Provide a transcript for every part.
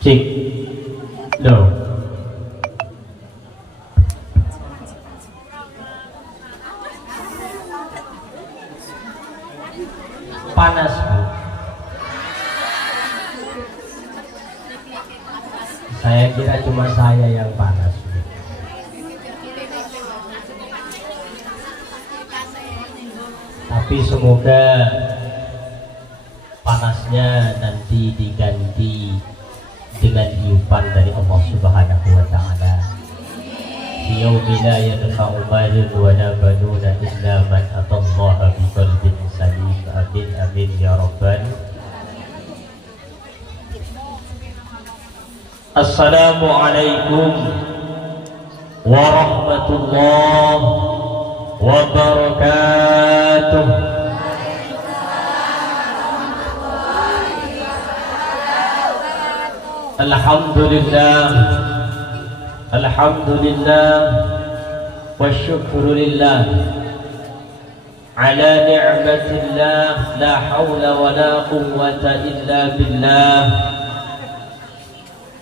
Cik. Loh. Panas, Bu. Saya kira cuma saya yang panas, Bu. Tapi semoga panasnya nanti diganti dengan tiupan dari Allah Subhanahu wa taala. Yaumi la yanfa'u malun wa la banuna illa man atallaha biqalbin salim. Amin amin ya rabbal. Assalamualaikum warahmatullahi wabarakatuh. Alhamdulillah, alhamdulillah, wa syukrulillah ala ni'matillah, la hawla wa la quwwata illa billah.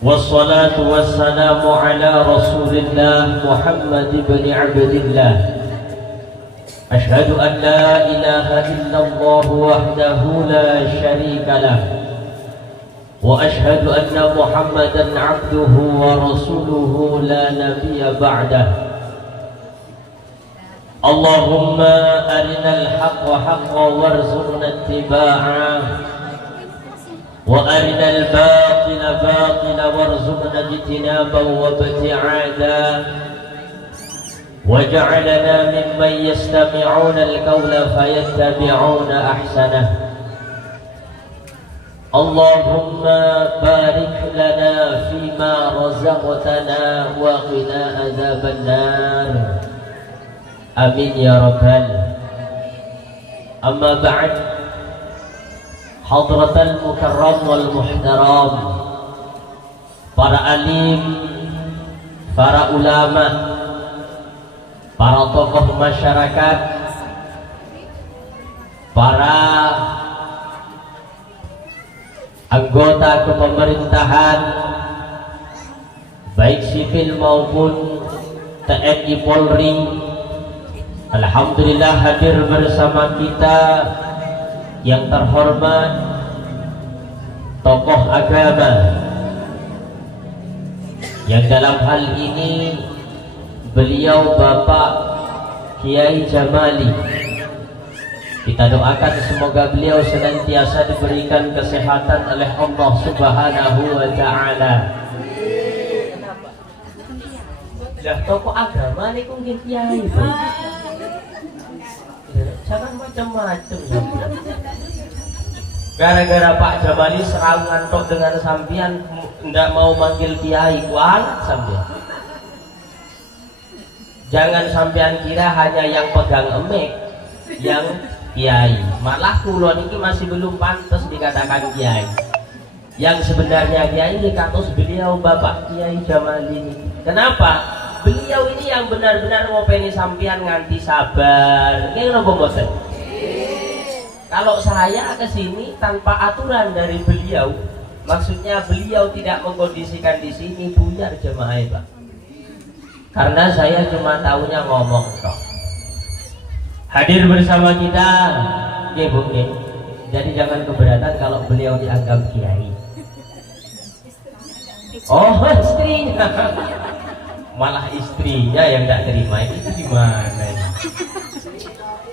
Wassalatu wassalamu ala rasulillah Muhammad ibn Abdillah. Ashhadu an la ilaha illallah wahdahu la syarika lah, wa ashhadu anna Muhammadan abduhu wa rasuluhu la nabiyya ba'dah. Allahumma arinal haqqa haqqan warzuqna ittiba'ah, wa arinal batila batila warzuqna ijtinaba wa ibti'ada, waj'alna mimman yastami'una al-qawla fayattabi'una ahsanah. Allahumma barik lana fima razaqtana wa qina adzaban nar. Amin ya rabbal. Amma ba'd. Hadratal mukarram wal muhtaram, para alim, para ulama, para tokoh masyarakat, para anggota kepemerintahan baik sipil maupun TNI Polri, alhamdulillah hadir bersama kita yang terhormat tokoh agama yang dalam hal ini beliau Bapak Kiai Jamali. Kita doakan semoga beliau senantiasa diberikan kesehatan oleh Allah Subhanahu wa taala. Lah tokoh agama niku nggih kiai, Bu. Jangan macam-macam. Gara-gara Pak Jamali serang ngantuk dengan sampian ndak mau manggil kiai, kualat sampean. Jangan sampean kira hanya yang pegang emik yang kiai, malah kulon ini masih belum pantas dikatakan kiai. Yang sebenarnya kiai dikatus beliau Bapak Kiai Jamali. Kenapa? Beliau ini yang benar-benar ngopeni sampean nganti sabar. Nggih napa mboten? Kalau saya ke sini tanpa aturan dari beliau, maksudnya beliau tidak mengkondisikan di sini, buyar jemaah, Pak. Karena saya cuma tahunya ngomong kok. Hadir bersama kita, nggih Bu nggih. Jadi jangan keberatan kalau beliau dianggap kiai. Oh, istrinya. Malah istrinya yang tidak terima, itu gimana ini?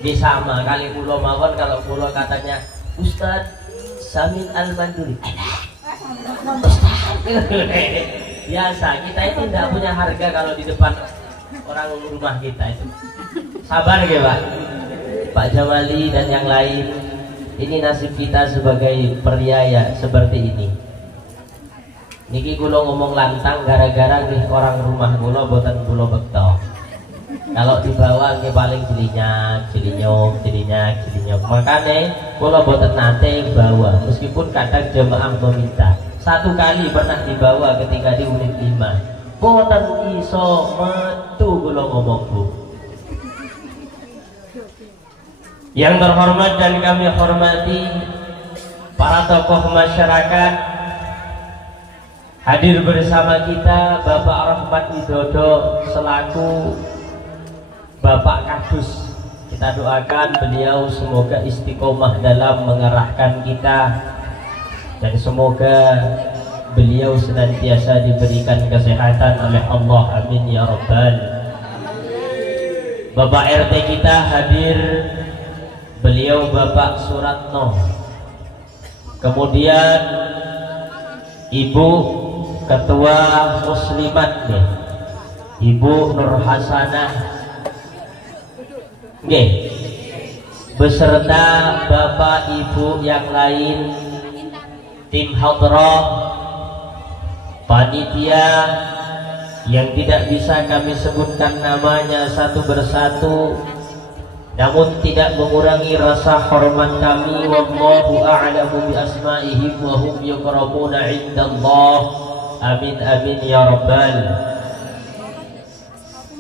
Di sama kali pulau mawon, kalau pulau katanya Ustadz Samin Al-Manduri, biasa kita itu tidak punya harga kalau di depan orang rumah kita itu. Sabar ya Pak, Pak Jamali dan yang lain. Ini nasib kita sebagai pria seperti ini. Niki kula ngomong lantang gara-gara nggih orang rumah kula boten kula bekto. Kalau dibawa nggih paling jelinyok. Makane kula boten nate bawa, meskipun kadang jemaah meminta. Satu kali pernah dibawa ketika di unit 5. Boten iso metu kula ngomong, Bu. Yang terhormat dan kami hormati para tokoh masyarakat, Hadir bersama kita Bapak Rahmat Widodo selaku Bapak Kadus. Kita doakan beliau semoga istiqomah dalam mengarahkan kita, dan semoga beliau senantiasa diberikan kesehatan oleh Allah, amin ya rabbal. Bapak RT kita hadir, beliau Bapak Suratno. Kemudian Ibu Ketua Muslimat nih, Ibu Nur Hasanah, beserta Bapak Ibu yang lain, tim hadrah, panitia yang tidak bisa kami sebutkan namanya satu persatu, namun tidak mengurangi rasa hormat kami. Wallahu a'lamu bi asma'ihim wa hum yuqrabuna 'indallah. Amin amin ya rabbal.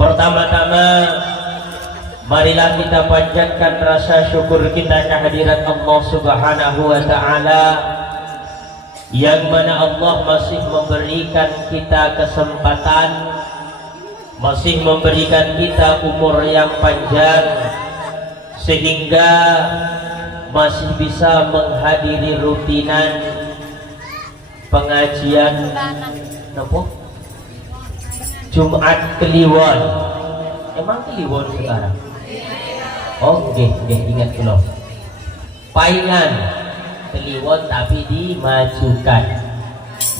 Pertama-tama marilah kita panjatkan rasa syukur kita kehadirat Allah Subhanahu wa taala, yang mana Allah masih memberikan kita kesempatan, masih memberikan kita umur yang panjang, sehingga masih bisa menghadiri rutinan pengajian Jumat Kliwon. Emang Kliwon sekarang? Oh, ingat belum? Paingan Kliwon tapi dimajukan,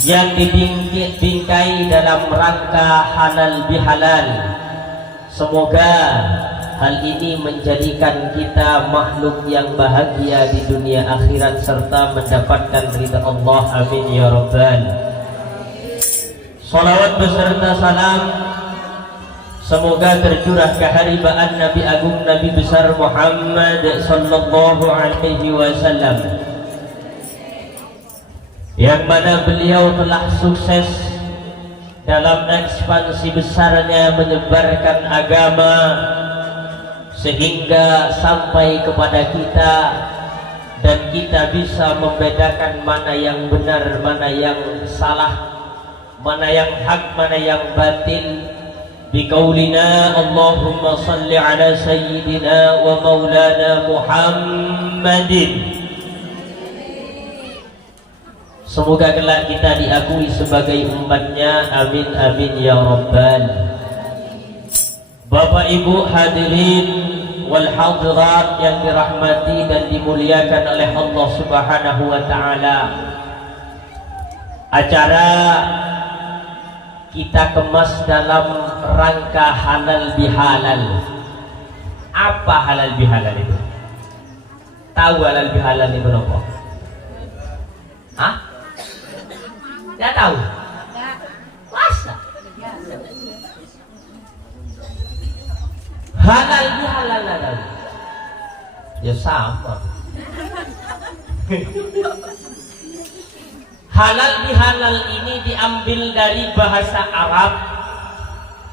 yang dibingkai dalam rangka halal bihalal. Semoga hal ini menjadikan kita makhluk yang bahagia di dunia akhirat serta mendapatkan ridha Allah, amin ya rabbal. Salawat beserta salam semoga tercurah keharibaan Nabi Agung Nabi besar Muhammad sallallahu alaihi wasallam, yang mana beliau telah sukses dalam ekspansi besarnya menyebarkan agama, sehingga sampai kepada kita dan kita bisa membedakan mana yang benar, mana yang salah, mana yang hak, mana yang batil. Biqaulina Allahumma salli ala sayyidina wa maulana Muhammadin. Semoga kelak kita diakui sebagai umatnya, amin amin ya rabbal. Bapak Ibu hadirin wal hadirat yang dirahmati dan dimuliakan oleh Allah Subhanahu wa taala, acara kita kemas dalam rangka halal bihalal. Apa halal bihalal itu? Tahu halal bihalal itu apa? Hah? Tidak tahu? Masa? Halal bihalal ada. Ya sama. Halal bihalal ini diambil dari bahasa Arab.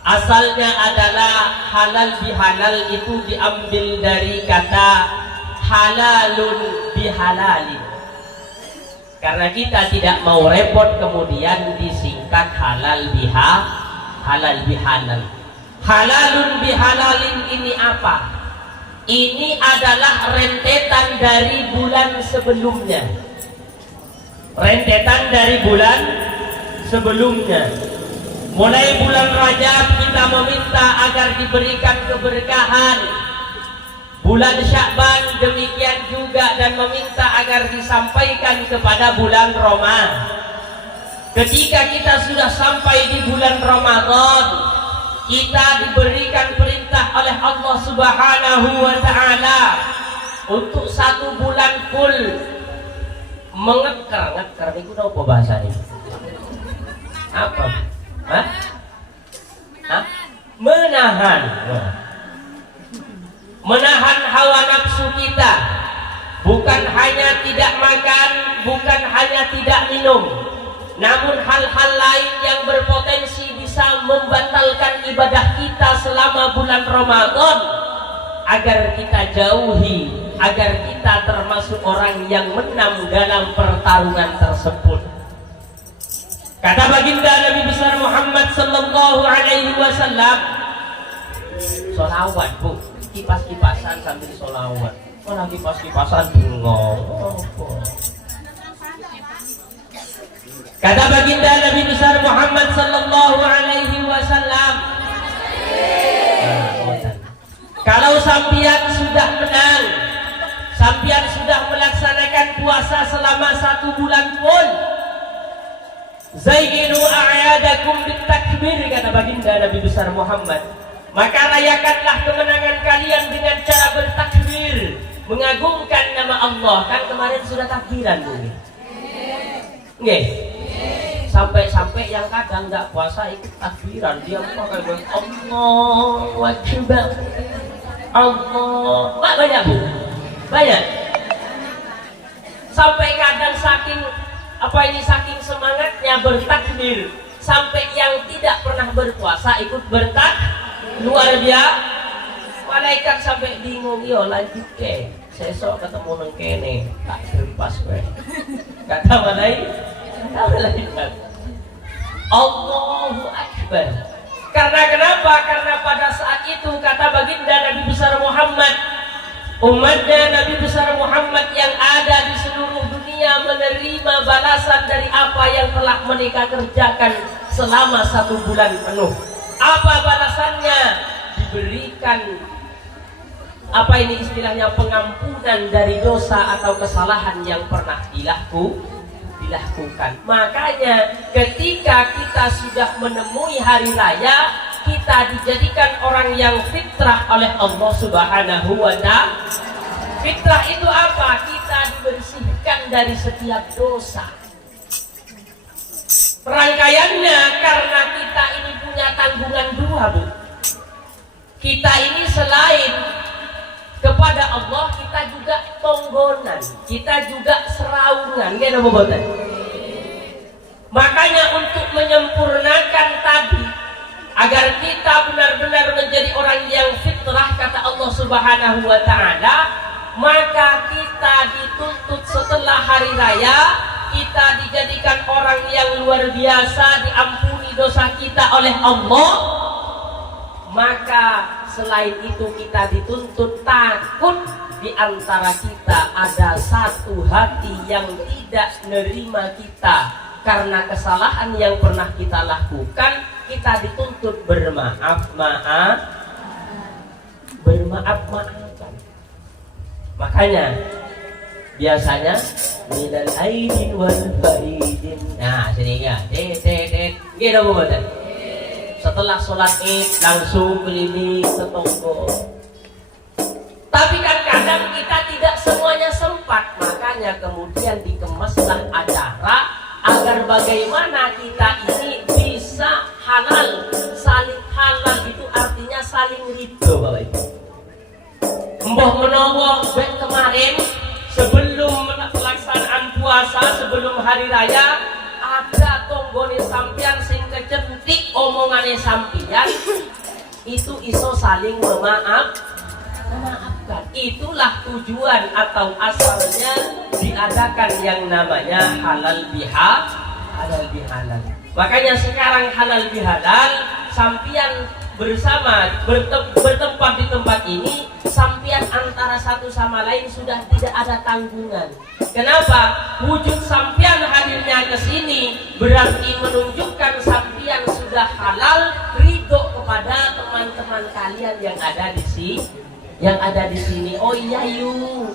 Asalnya adalah halal bihalal itu diambil dari kata halalun bihalalin. Karena kita tidak mau repot kemudian disingkat halal bihalal. Halalun bihalalin ini apa? Ini adalah rentetan dari bulan sebelumnya. Rentetan dari bulan sebelumnya. Mulai bulan Rajab kita meminta agar diberikan keberkahan. Bulan Sya'ban demikian juga, dan meminta agar disampaikan kepada bulan Ramadan. Ketika kita sudah sampai di bulan Ramadan, kita diberikan perintah oleh Allah Subhanahu wa taala untuk 1 bulan full mengeker itu apa bahasanya? Apa? Hah? Menahan hawa nafsu kita, bukan hanya tidak makan, bukan hanya tidak minum, namun hal-hal lain yang berpotensi bisa membatalkan ibadah kita selama bulan Ramadan, agar kita jauhi, agar kita termasuk orang yang menang dalam pertarungan tersebut. Kata baginda Nabi besar Muhammad sallallahu alaihi wasallam, sholawat bu, kipas-kipasan sambil sholawat. Kalau kipas-kipasan bengong. Kata baginda Nabi besar Muhammad sallallahu alaihi wasallam, kalau sampian sudah menang, sampian sudah melaksanakan puasa selama 1 bulan pun, zayyinu a'yadakum bitakbir, kata baginda Nabi besar Muhammad, maka rayakanlah kemenangan kalian dengan cara bertakbir, mengagungkan nama Allah. Kan kemarin sudah takbiran bu. Nggih. Sampai-sampai yang kadang nggak puasa ikut takbiran, dia pakai Allahu Akbar. Allah, banyak bu, banyak. Sampai kadang saking semangatnya bertakbir, sampai yang tidak pernah berpuasa ikut luar biasa. Malaikat sampai bingung, yo lanjut ke, sesok ketemu neng kene, tak serpas gue. Kata malaikat, Allahu Akbar. Karena kenapa? Karena pada saat itu kata baginda Nabi besar Muhammad, umatnya Nabi besar Muhammad yang ada di seluruh dunia menerima balasan dari apa yang telah mereka kerjakan selama 1 bulan penuh. Apa balasannya? Diberikan apa ini istilahnya, pengampunan dari dosa atau kesalahan yang pernah dilakukan. Makanya ketika kita sudah menemui hari raya, kita dijadikan orang yang fitrah oleh Allah Subhanahu wa Ta'ala. Fitrah itu apa? Kita dibersihkan dari setiap dosa. Rangkaiannya karena kita ini punya tanggungan 2 bu. Kita ini selain kepada Allah, kita juga tonggonan, kita juga seraungan, gak ada. Makanya untuk menyempurnakan tadi, agar kita benar-benar menjadi orang yang fitrah kata Allah Subhanahu wa Ta'ala, maka kita dituntut setelah hari raya, kita dijadikan orang yang luar biasa, diampuni dosa kita oleh Allah. Maka selain itu kita dituntut takut di antara kita ada satu hati yang tidak menerima kita karena kesalahan yang pernah kita lakukan. Kita dituntut bermaafan. Makanya biasanya minal aidin wal faidin. Nah, sininya gitu Bu. Setelah sholat id langsung keliling ke toko. Tapi kan kadang kita tidak semuanya sempat, makanya kemudian dikemaslah acara agar bagaimana kita ini bisa halal. Saling halal itu artinya saling ridho, Bapak Ibu. Mbah menawa kemarin sebelum pelaksanaan puasa, sebelum hari raya, ada tonggone sampian sing kecentik omongane sampian itu iso saling memaafkan. Itulah tujuan atau asalnya diadakan yang namanya halal bihalal. Makanya sekarang halal bihalal, sampian bersama bertempat di tempat ini, sampian antara satu sama lain sudah tidak ada tanggungan. Kenapa? Wujud sampian hadirnya ke sini berarti menunjukkan sampian sudah halal, ridho kepada teman-teman kalian yang ada di sini. Oh iya yu,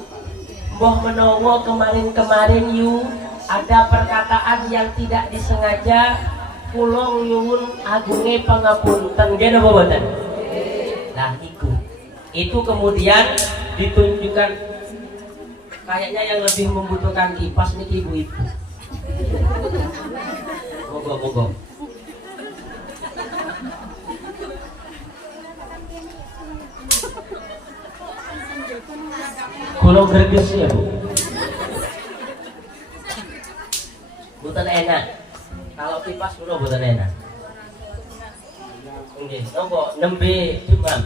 mbah menawa kemarin yu ada perkataan yang tidak disengaja, kula nyuwun agunge pangapunten nggih napa mboten? Nah itu kemudian ditunjukkan kayaknya yang lebih membutuhkan kipas nih ibu-ibu. Moga-moga. Kulo greges ya Bu. Bukan enak. Kalau kipas kulo bukan enak. Nggih, nopo nembe demam.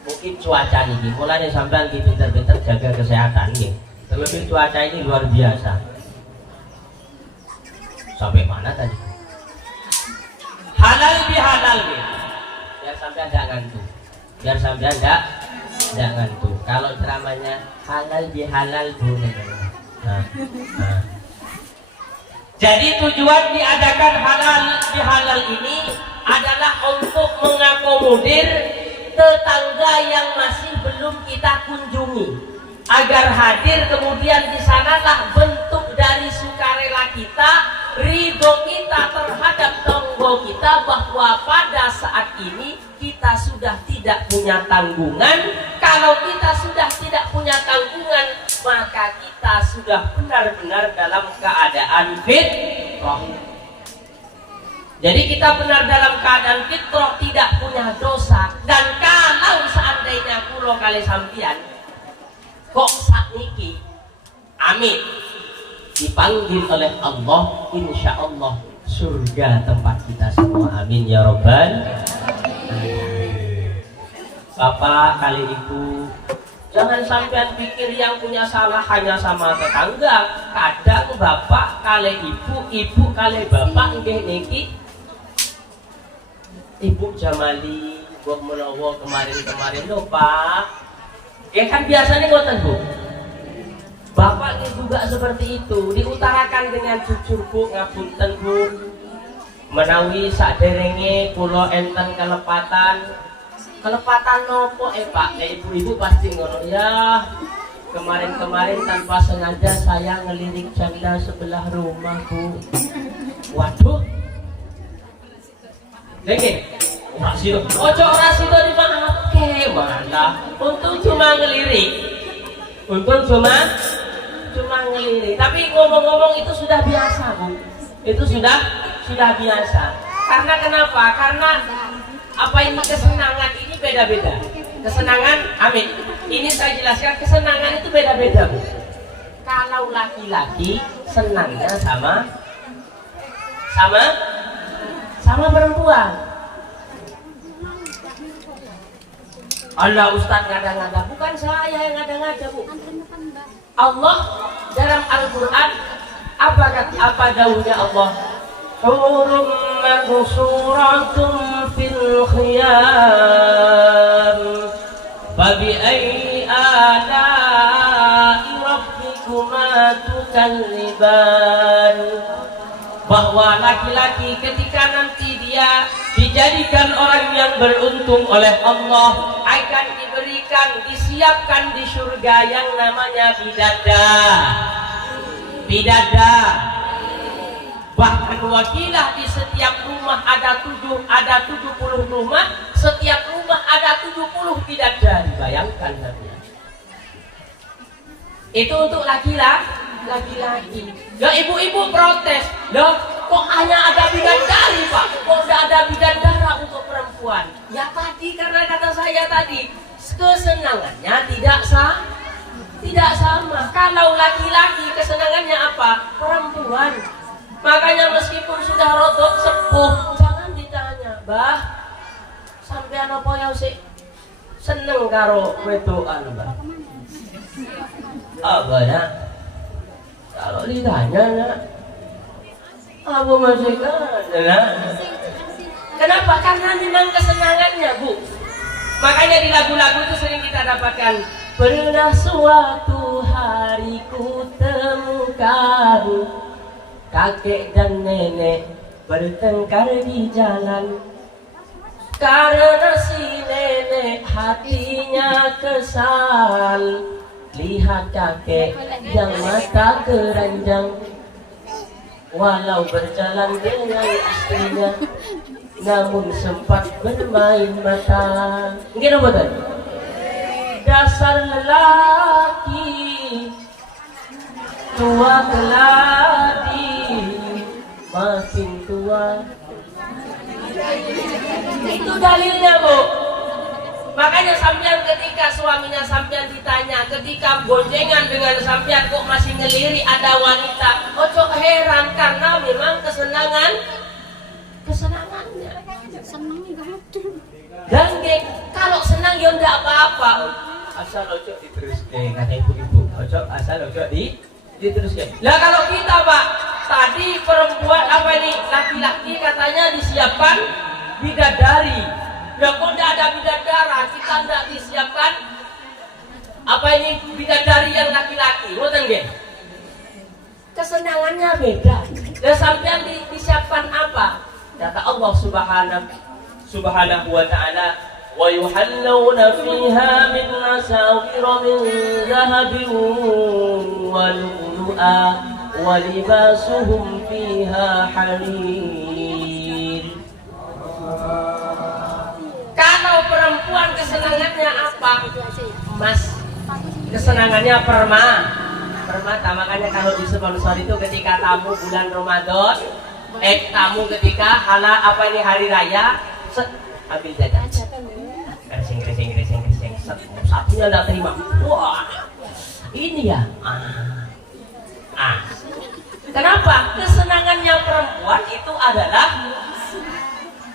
Mungkin cuaca ini, mulai sampai pintar-pintar jaga kesehatan nih. Terlebih cuaca ini luar biasa. Sampai mana tadi? Halal bihalal biar sampai tidak ngantuk. Biar sampai tidak ngantuk. Kalau ceramahnya halal bihalal nah. Jadi tujuan diadakan halal bihalal ini adalah untuk mengakomodir tetangga yang masih belum kita kunjungi, agar hadir. Kemudian di sanalah bentuk dari sukarela kita, ridho kita terhadap tonggo kita, bahwa pada saat ini kita sudah tidak punya tanggungan. Kalau kita sudah tidak punya tanggungan, maka kita sudah benar-benar dalam keadaan fitrah. Jadi kita benar dalam keadaan fitrah, tidak punya dosa. Dan kalau seandainya kulo kali sampian kok sakniki amin dipanggil oleh Allah, insya Allah surga tempat kita semua, amin ya robbal. Bapak kali ibu, jangan sampai pikir yang punya salah hanya sama tetangga. Kadang bapak kali ibu, ibu kali bapak nggih niki. Ibu Jamali, Bu Menawa kemarin loh Pak. Ya kan biasanya ngoten Bu. Bapak ini juga seperti itu, diutarakan dengan jujur Bu, ngapunten Bu. Menawi saderenge kula enten kelepatan nopo Pak? Ibu-ibu pasti ngono ya. Kemarin tanpa sengaja saya ngelirik janda sebelah rumah Bu. Waduh. Lagi, ojo rasido dipakai malah. Untung cuma ngelirik. Tapi ngomong-ngomong itu sudah biasa Bu. Itu sudah biasa. Karena kenapa? Karena apa ini kesenangan ini beda-beda. Kesenangan, amin. Ini saya jelaskan, kesenangan itu beda-beda Bu. Kalau laki-laki senangnya sama perempuan. Allah Ustaz ngada-ngada, bukan saya yang ngada-ngada Bu. Allah dalam Al-Quran apa dawuhnya Allah? Hurum maqsuratun fil khiyam fabi ayyi ala'i rabbikuma tukadziban. Bahwa laki-laki ketika nanti dia dijadikan orang yang beruntung oleh Allah, akan disiapkan di surga yang namanya bidadar. Bahkan wakilah di setiap rumah ada 70 rumah, setiap rumah ada 70 bidadari. Bayangkan saja. Itu untuk laki-laki. Ya ibu-ibu protes, loh kok hanya ada bidadari Pak? Kok tidak ada bidadara untuk perempuan? Ya tadi karena kata saya tadi, kesenangannya tidak sama. Kalau laki-laki kesenangannya apa? Perempuan. Makanya meskipun sudah rodok sepuh, jangan ditanya, Mbah, sampean apa ya sih seneng karo wedokan Mbah? Apa ya? Kalau ditanya nak, aku masih kan? Kenapa? Karena memang kesenangannya Bu. Makanya di lagu-lagu itu sering kita dapatkan, pernah suatu hari ku temukan kakek dan nenek bertengkar di jalan. Karena si nenek hatinya kesal, lihat kakek yang mata keranjang. Walau berjalan dengan istrinya, namun sempat bermain mata. Gini betul. Dasar lelaki tua keladi, makin tua. Itu dalilnya Bu. Makanya sampean ketika suaminya sampean ditanya, ketika boncengan dengan sampean kok masih ngelirik ada wanita, ojo heran karena memang kesenangannya. Dan kalau senang ya enggak apa-apa. Asal ojo diteruskan, kata ibu-ibu. Ojo asal ojo diteruskan. Lah kalau kita Pak Tadi perempuan apa ini? Laki-laki katanya disiapkan bidadari. Ya kok tidak ada bidadara, kita tidak disiapkan apa ini bidadari yang laki-laki. Ngoten nggih? Kesenangannya beda. Dan sampean disiapkan apa? Kata Allah Subhanahu wa ta'ala, wa yuhallawna fiha min asawira min dhahabin wa lu'lu'a wa libasuhum fiha harir. Kalau perempuan kesenangannya apa? Emas. Kesenangannya permata. Makanya kalau di sponsor itu ketika tamu bulan Ramadan, tamu ketika hari raya, ambil jajan. Kreseng. Satunya tidak terima. Wah, ini ya. Kenapa? Kesenangannya perempuan itu adalah,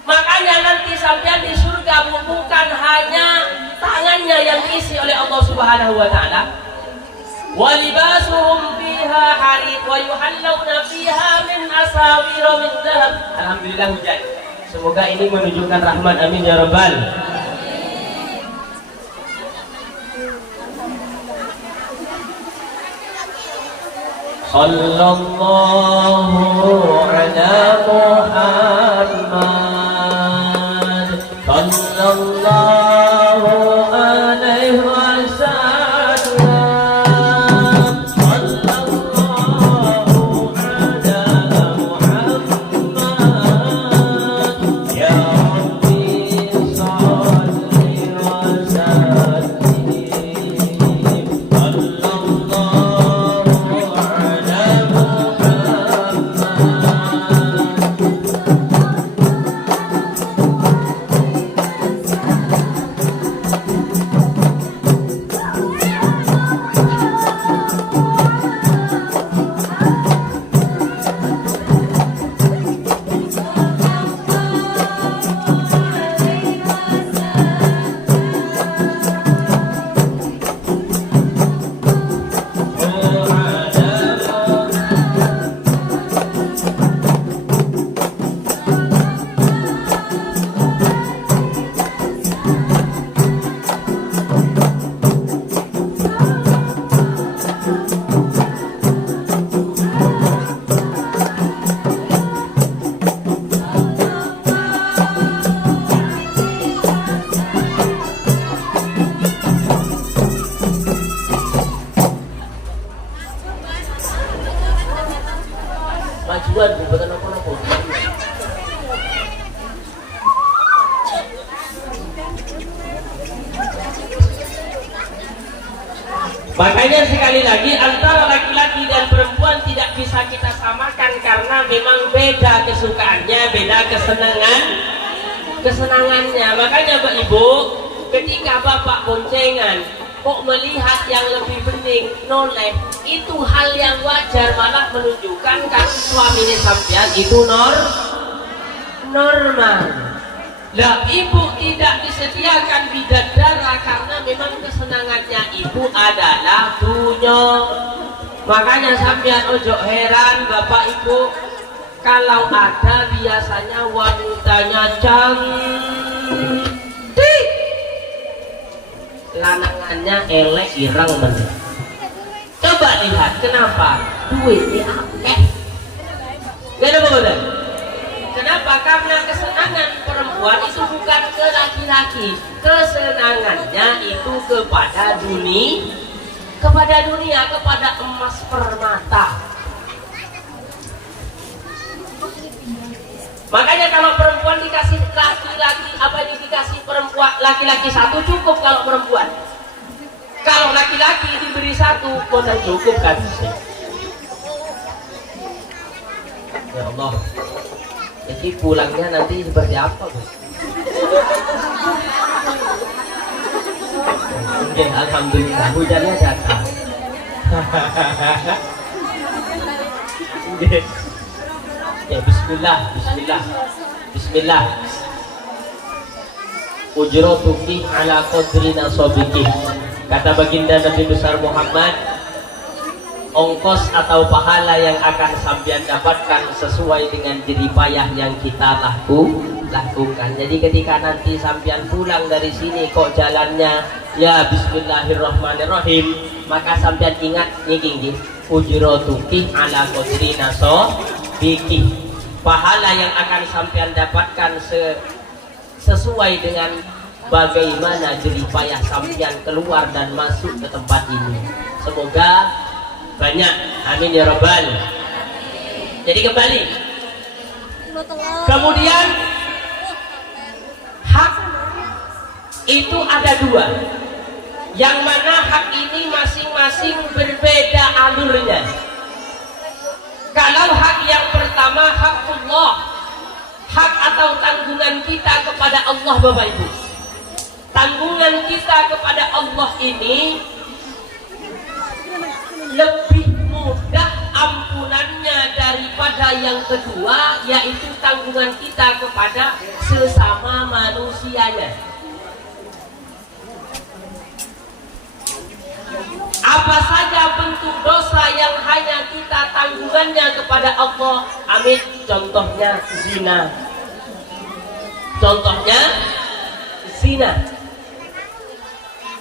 makanya nanti sampean di surga bukan hanya tangannya yang diisi oleh Allah Subhanahu wa ta'ala. Walibasuhum fiha harir wa yuhallawna fiha min asawira min dhahab. Alhamdulillah hujan. Semoga ini menunjukkan rahmat, amin ya rabbal. Sallallahu ala Muhammad sallallahu alaihi wasallam. Sallallahu ala Muhammad ya Rabbi salli wa sallim. Majuan bukan apa-apa. Makanya sekali lagi antara laki-laki dan perempuan tidak bisa kita samakan karena memang beda kesukaannya, beda kesenangannya. Makanya Pak Ibu, ketika Bapak boncengan kok melihat yang lebih penting noleh, itu hal yang wajar, malah menunjukkan kan suaminya sampean itu normal. Lah ibu tidak disediakan bidadara karena memang kesenangannya ibu adalah dunia. Makanya sampean ojo heran Bapak Ibu kalau ada biasanya wanitanya cantik, lanangannya elek irang bener. Coba lihat kenapa? Duitnya akeh. Gak ada bener. Kenapa? Karena kesenangan perempuan itu bukan ke laki-laki, kesenangannya itu kepada dunia, kepada emas permata. Makanya kalau perempuan dikasih laki-laki, apa yang dikasih perempuan laki-laki satu cukup kalau perempuan. Kalau laki-laki diberi satu, boleh cukup kan? Ya Allah. Jadi pulangnya nanti seperti apa, Bu? Oke, alhamdulillah hujannya datang. Ya, bismillah. Ujratuki ala qadri nasabiki. Kata baginda Nabi besar Muhammad, ongkos atau pahala yang akan sampean dapatkan sesuai dengan jerih payah yang kita lakukan. Jadi ketika nanti sampean pulang dari sini kok jalannya ya bismillahirrahmanirrahim, maka sampean ingat niki ujratuki ala qadri nasobiki, pahala yang akan sampean dapatkan sesuai dengan bagaimana jerih payah sampean keluar dan masuk ke tempat ini. Semoga banyak, amin ya rabbal. Jadi kembali, kemudian hak itu ada dua, yang mana hak ini masing-masing berbeda alurnya. Kalau hak yang pertama hakullah, hak atau tanggungan kita kepada Allah, Bapak Ibu, tanggungan kita kepada Allah ini lebih mudah ampunannya daripada yang kedua, yaitu tanggungan kita kepada sesama manusianya. Apa saja bentuk dosa yang hanya kita tanggungannya kepada Allah, amin. Contohnya zina. Contohnya zina.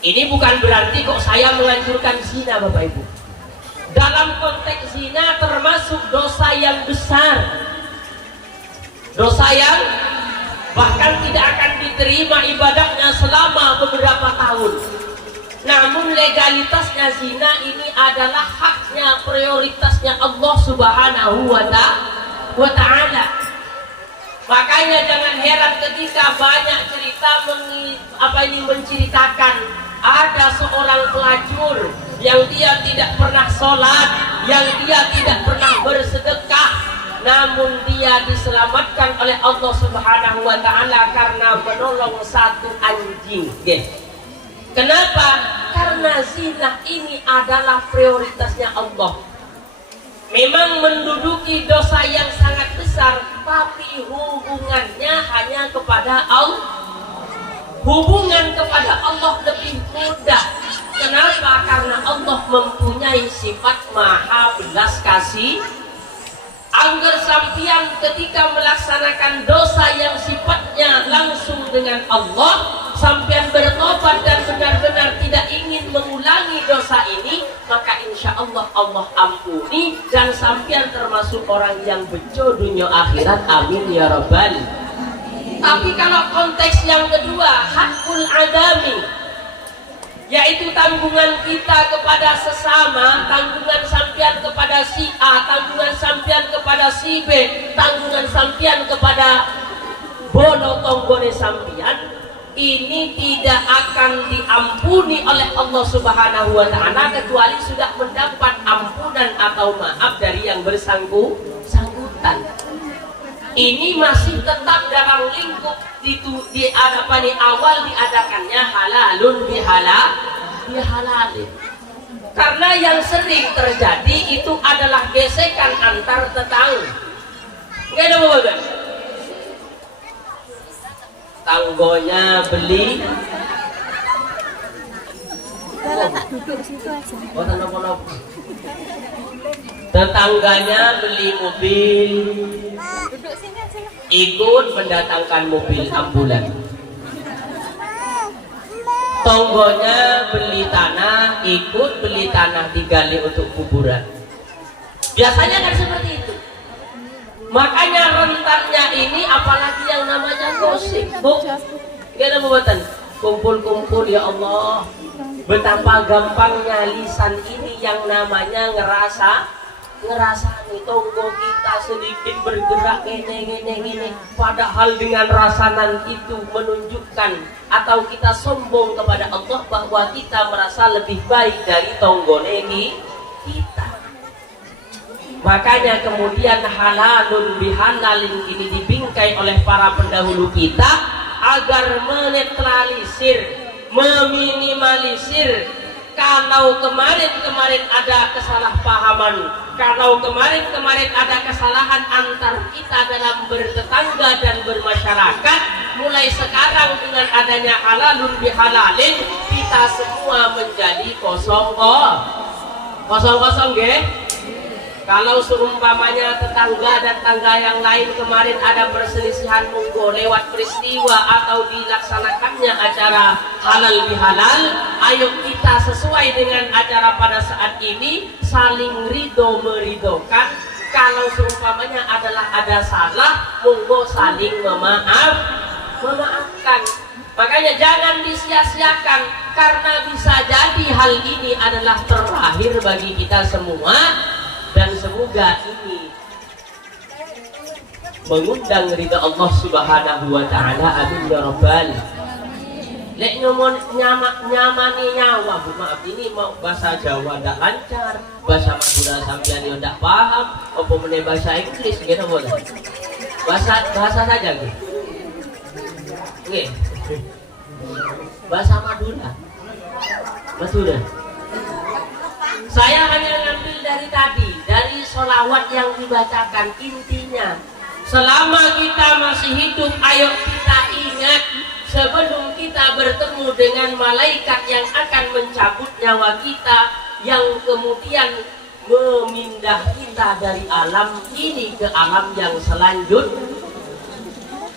Ini bukan berarti kok saya menganjurkan zina, Bapak Ibu. Dalam konteks zina termasuk dosa yang besar, dosa yang bahkan tidak akan diterima ibadahnya selama beberapa tahun. Namun legalitasnya zina ini adalah haknya, prioritasnya Allah Subhanahu wa Ta'ala. Makanya jangan heran ketika banyak cerita menceritakan ada seorang pelacur yang dia tidak pernah sholat, yang dia tidak pernah bersedekah, namun dia diselamatkan oleh Allah Subhanahu wa Ta'ala karena menolong satu anjing. Kenapa? Karena zina ini adalah prioritasnya Allah. Memang menduduki dosa yang sangat besar, tapi hubungannya hanya kepada Allah. Hubungan kepada Allah lebih mudah. Kenapa? Karena Allah mempunyai sifat maha belas kasih. Angger sampian ketika melaksanakan dosa yang sifatnya langsung dengan Allah, sampian bertobat dan benar-benar tidak ingin mengulangi dosa ini, maka insya Allah Allah ampuni dan sampian termasuk orang yang bejo dunia akhirat, amin ya rabbal. Tapi kalau konteks yang kedua, hakul adami, yaitu tanggungan kita kepada sesama, tanggungan sampian kepada si A, tanggungan sampian kepada si B, tanggungan sampian kepada bono tonggone sampian, ini tidak akan diampuni oleh Allah Subhanahu wa Ta'ala kecuali sudah mendapat ampunan atau maaf dari yang bersangkutan. Ini masih tetap dalam lingkup awal diadakannya halalun bihalalin. Karena yang sering terjadi itu adalah gesekan antar tetangga. Enggak ada apa-apa. Tanggonya beli. Tetangganya beli mobil, ikut mendatangkan mobil ambulan. Tonggonya beli tanah, ikut beli tanah digali untuk kuburan. Biasanya kan seperti itu. Makanya rentannya ini apalagi yang namanya gosip, Bu. Gak ada pembuatan. Kumpul-kumpul, ya Allah. Betapa gampangnya lisan ini yang namanya ngerasa nih tonggo kita sedikit bergerak gini. Padahal dengan rasanan itu menunjukkan atau kita sombong kepada Allah bahwa kita merasa lebih baik dari tonggo kita. Makanya kemudian halalun bihalalin ini dibingkai oleh para pendahulu kita agar menetralisir, meminimalisir. Kalau kemarin ada kesalahpahaman, kalau kemarin ada kesalahan antar kita dalam bertetangga dan bermasyarakat, mulai sekarang dengan adanya halalun bihalalin, kita semua menjadi kosong Kosong-kosong nggih. Kalau seumpamanya tetangga dan tangga yang lain kemarin ada perselisihan monggo lewat peristiwa atau dilaksanakannya acara halal bihalal, ayo kita sesuai dengan acara pada saat ini saling ridho meridokan. Kalau seumpamanya ada salah, monggo saling memaafkan. Makanya jangan disia-siakan, karena bisa jadi hal ini adalah terakhir bagi kita semua. Dan semoga ini mengundang ridha Allah Subhanahu wa taala. Amin ya rabbal. Lek ngomong nyamani nyawa, Bu, maaf ini mau bahasa Jawa ndak lancar, bahasa Madura sampeyan yo ndak paham, apa meneh bahasa Inggris gitu boleh. Bahasa saja gitu. Nggih. Bahasa Madura. Madura. Saya hanya ngambil dari tadi, dari sholawat yang dibacakan. Intinya, selama kita masih hidup, ayo kita ingat sebelum kita bertemu dengan malaikat yang akan mencabut nyawa kita, yang kemudian memindah kita dari alam ini ke alam yang selanjutnya.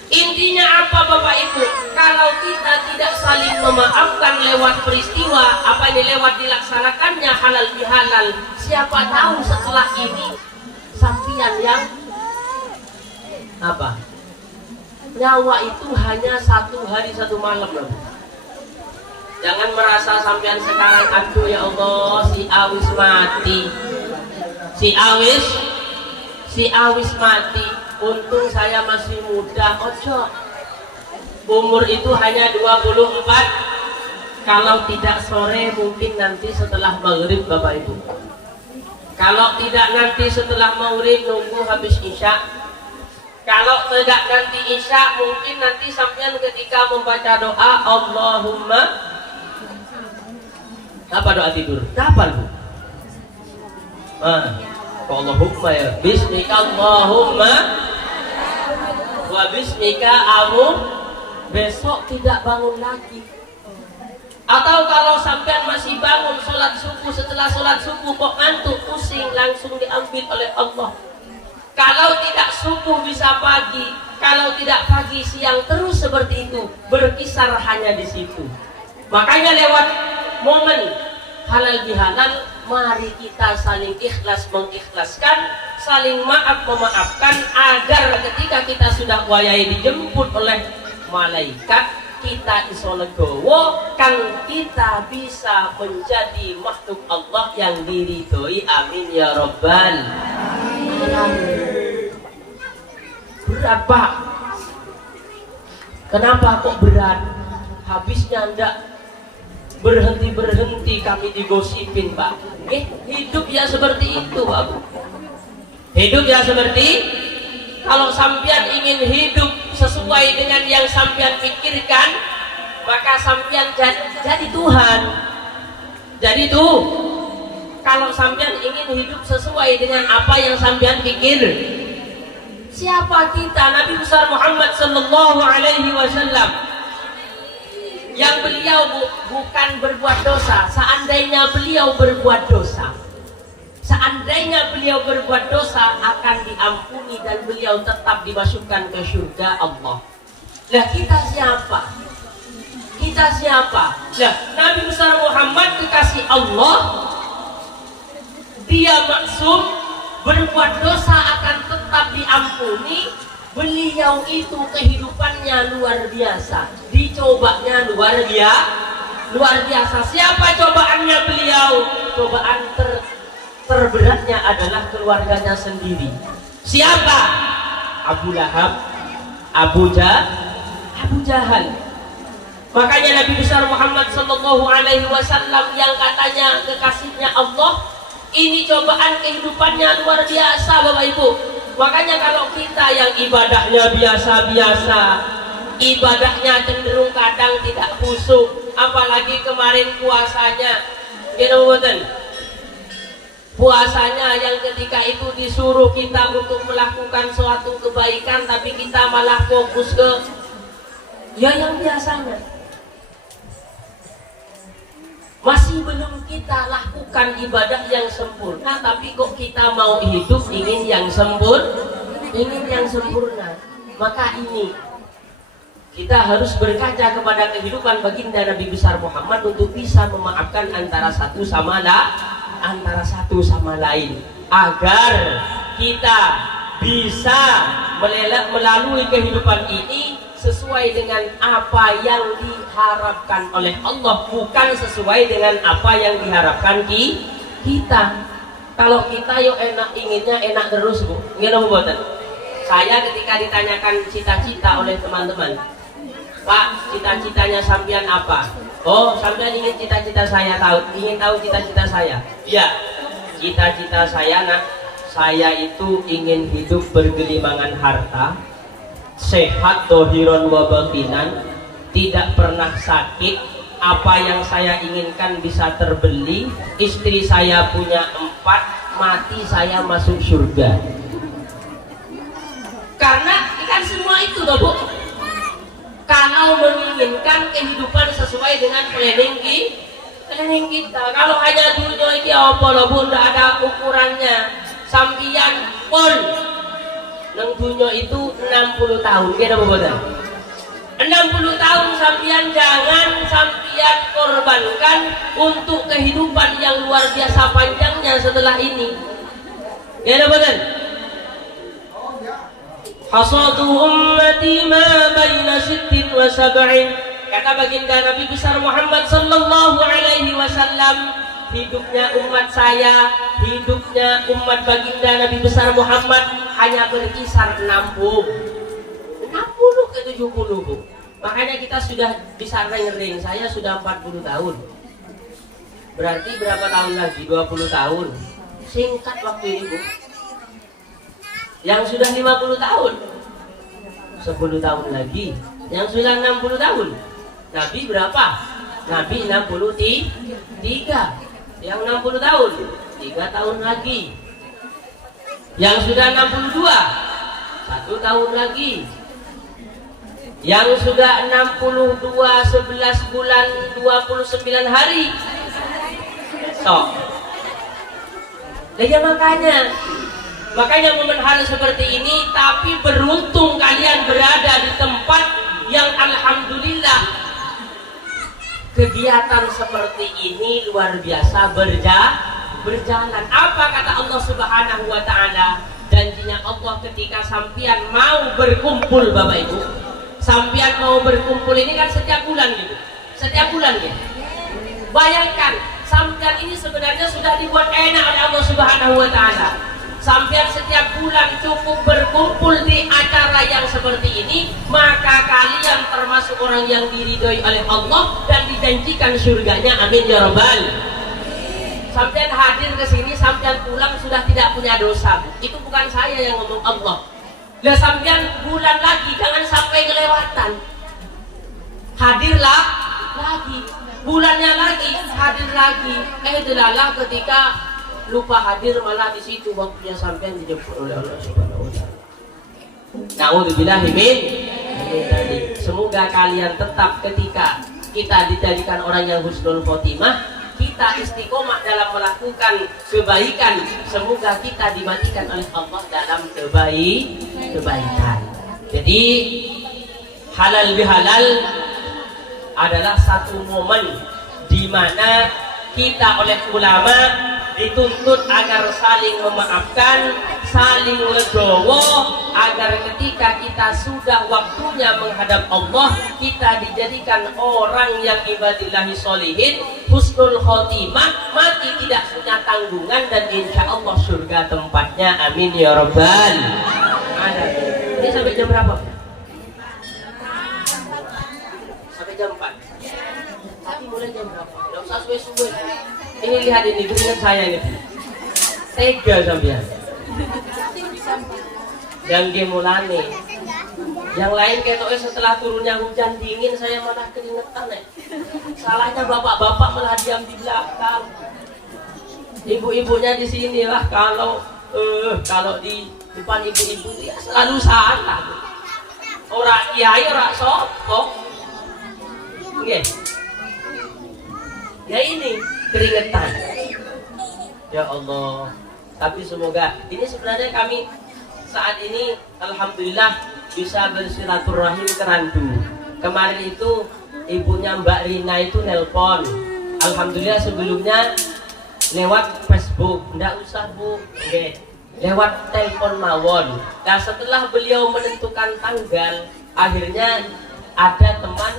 Intinya apa Bapak Ibu? Kalau kita tidak saling memaafkan lewat peristiwa, apa ini lewat dilaksanakannya halal bihalal, siapa tahu setelah ini sampian yang apa? Nyawa itu hanya 1 hari 1 malam loh. Jangan merasa sampean sekarang aduh ya Allah si awis mati. Si awis mati. Untung saya masih muda. Ojo. Umur itu hanya 24. Kalau tidak sore mungkin nanti setelah maghrib Bapak Ibu. Kalau tidak nanti setelah maghrib nunggu habis isya. Kalau tidak nanti isya mungkin nanti sampean ketika membaca doa Allahumma, apa doa tidur? Kapan Bu? Allahumma ya bismika Allahumma wa bismika besok tidak bangun lagi. Atau kalau sampean masih bangun sholat subuh, setelah sholat subuh kok ngantuk pusing, langsung diambil oleh Allah. Kalau tidak subuh bisa pagi, kalau tidak pagi siang, terus seperti itu, berkisar hanya di situ. Makanya lewat momen halal bihalal, mari kita saling ikhlas mengikhlaskan, saling maaf memaafkan, agar ketika kita sudah wayai dijemput oleh malaikat, kita iso legowo, kan kita bisa menjadi makhluk Allah yang diridhoi. Amin ya rabbal alamin. Berat Pak. Kenapa kok berat? Habisnya ndak berhenti kami digosipin Pak. Hidup ya seperti itu Pak. Hidup ya seperti, kalau sampean ingin hidup sesuai dengan yang sampean pikirkan, maka sampean jadi Tuhan. Jadi tuh, kalau sampean ingin hidup sesuai dengan apa yang sampean pikir, siapa kita? Nabi besar Muhammad sallallahu alaihi wasallam, yang beliau bukan berbuat dosa. Seandainya beliau berbuat dosa, akan diampuni dan beliau tetap dimasukkan ke surga Allah. Lah kita siapa? Lah Nabi besar Muhammad kekasih Allah, dia maksum, berbuat dosa akan tetap diampuni. Beliau itu kehidupannya luar biasa, dicobanya luar biasa. Siapa cobaannya beliau? Cobaan terberatnya adalah keluarganya sendiri. Siapa? Abu Lahab, Abu Jahal. Makanya Nabi besar Muhammad sallallahu alaihi wasallam yang katanya kekasihnya Allah, ini cobaan kehidupannya luar biasa Bapak Ibu. Makanya kalau kita yang ibadahnya biasa-biasa, ibadahnya cenderung kadang tidak khusyuk, apalagi kemarin puasanya, puasanya yang ketika itu disuruh kita untuk melakukan suatu kebaikan, tapi kita malah fokus ke yang biasanya. Masih belum kita lakukan melakukan ibadah yang sempurna, tapi kok kita mau hidup ingin yang sempurna. Maka ini kita harus berkaca kepada kehidupan baginda Nabi besar Muhammad untuk bisa memaafkan antara satu sama lain, agar kita bisa melalui kehidupan ini sesuai dengan apa yang diharapkan oleh Allah, bukan sesuai dengan apa yang diharapkan kita. Kalau kita inginnya enak terus, Bu. Ngene mboten? Saya ketika ditanyakan cita-cita oleh teman-teman, Pak, cita-citanya sampean apa? Oh, sampean ingin cita-cita saya ingin tahu cita-cita saya. Ya, cita-cita saya, nak, saya itu ingin hidup bergelimangan harta, sehat dohiron wa batinan, tidak pernah sakit, apa yang saya inginkan bisa terbeli, istri saya punya 4, mati saya masuk surga. Karena kan semua itu toh, Bu. Kalau menginginkan kehidupan sesuai dengan planning kita, kalau hanya dunia ini apa loh, Bu, ndak ada ukurannya. Sampian pun nang dunia itu 60 tahun, kira apa? 60 tahun sampian jangan sampian korbankan untuk kehidupan yang luar biasa panjangnya setelah ini. Kira apa? Hasadu ummati ma baina 60 wa 70. Kata baginda Nabi besar Muhammad sallallahu alaihi wasallam, hidupnya umat saya, hidupnya umat baginda Nabi besar Muhammad hanya berkisar 60 ke 70, Bu. Makanya kita sudah bisa ring-ring. Saya sudah 40 tahun. Berarti berapa tahun lagi? 20 tahun. Singkat waktu ini, Bu. Yang sudah 50 tahun 10 tahun lagi. Yang sudah 60 tahun. Nabi berapa? Nabi 63. Yang 60 tahun 3 tahun lagi. Yang sudah 62 1 tahun lagi. Yang sudah 62 11 bulan 29 hari. So. Ya makanya momen hari seperti ini, tapi beruntung kalian berada di tempat yang alhamdulillah kegiatan seperti ini luar biasa berjalan. Apa kata Allah Subhanahu wa taala? Janjinya Allah ketika sampian mau berkumpul, Bapak Ibu. Sampian mau berkumpul ini kan setiap bulan gitu. Bayangkan, sampian ini sebenarnya sudah dibuat enak oleh Allah Subhanahu wa taala. Sampian setiap bulan cukup berkumpul di acara yang seperti ini, maka kalian termasuk orang yang diridhoi oleh Allah dan dijanjikan surganya. Amin ya rabbal. Sampian hadir ke sini, sampian pulang sudah tidak punya dosa. Itu bukan saya yang ngomong, Allah. Lah sampian bulan lagi jangan sampai kelewatan. Hadirlah lagi, bulannya lagi, hadir lagi. Delalah ketika lupa hadir malah di situ waktunya sampean dijemput oleh Allah Subhanahu wa taala. Nauzubillahi min. Semoga kalian tetap ketika kita dijadikan orang yang husnul khotimah, kita istiqomah dalam melakukan kebaikan. Semoga kita dimatikan oleh Allah dalam kebaikan. Jadi halal bihalal adalah satu momen di mana kita oleh ulama dituntut agar saling memaafkan, saling legowo, agar ketika kita sudah waktunya menghadap Allah, kita dijadikan orang yang ibadillahi sholihin, husnul khotimah, mati tidak punya tanggungan, dan insya Allah surga tempatnya. Amin ya rabbal alamin. Ini sampai jam berapa? Sampai jam 4. Tapi mulai jam berapa? Tidak usah suwe-suwe. Ini lihat ini, keringat saya ini. Tega sampean. Yang gemulane. Yang lain ketoknya setelah turunnya hujan dingin, saya malah keringetan. Salahnya bapak-bapak malah diam di belakang. Ibu-ibunya di sini lah, kalau di depan ibu-ibu ya selalu salah. Orang kiai, orang sopok. Oke. Ya ini keringetan. Ya Allah. Tapi semoga ini sebenarnya kami saat ini alhamdulillah bisa bersilaturahim ke Randu. Kemarin itu ibunya Mbak Rina itu nelpon. Alhamdulillah sebelumnya lewat Facebook. Nggak usah Bu, okay. Lewat telepon mawon. Nah setelah beliau menentukan tanggal, akhirnya ada teman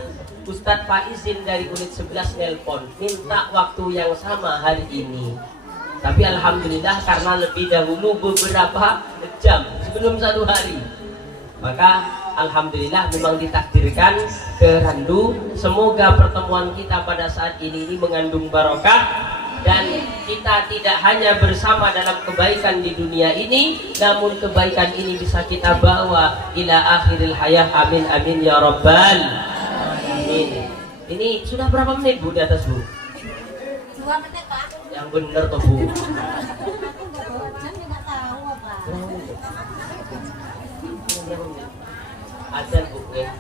Ustadz Faizin dari unit 11 nelpon minta waktu yang sama hari ini. Tapi alhamdulillah karena lebih dahulu beberapa jam sebelum 1 hari, maka alhamdulillah memang ditakdirkan ke Randu. Semoga pertemuan kita pada saat ini mengandung barokah dan kita tidak hanya bersama dalam kebaikan di dunia ini, namun kebaikan ini bisa kita bawa ila akhiril hayah. Amin amin ya rabbal amin. Ini sudah berapa menit Bu di atas Bu? 2 menit Pak. Yang bener toh Bu. Aku nggak bawa jam juga tahu Pak. Azan Bu ya.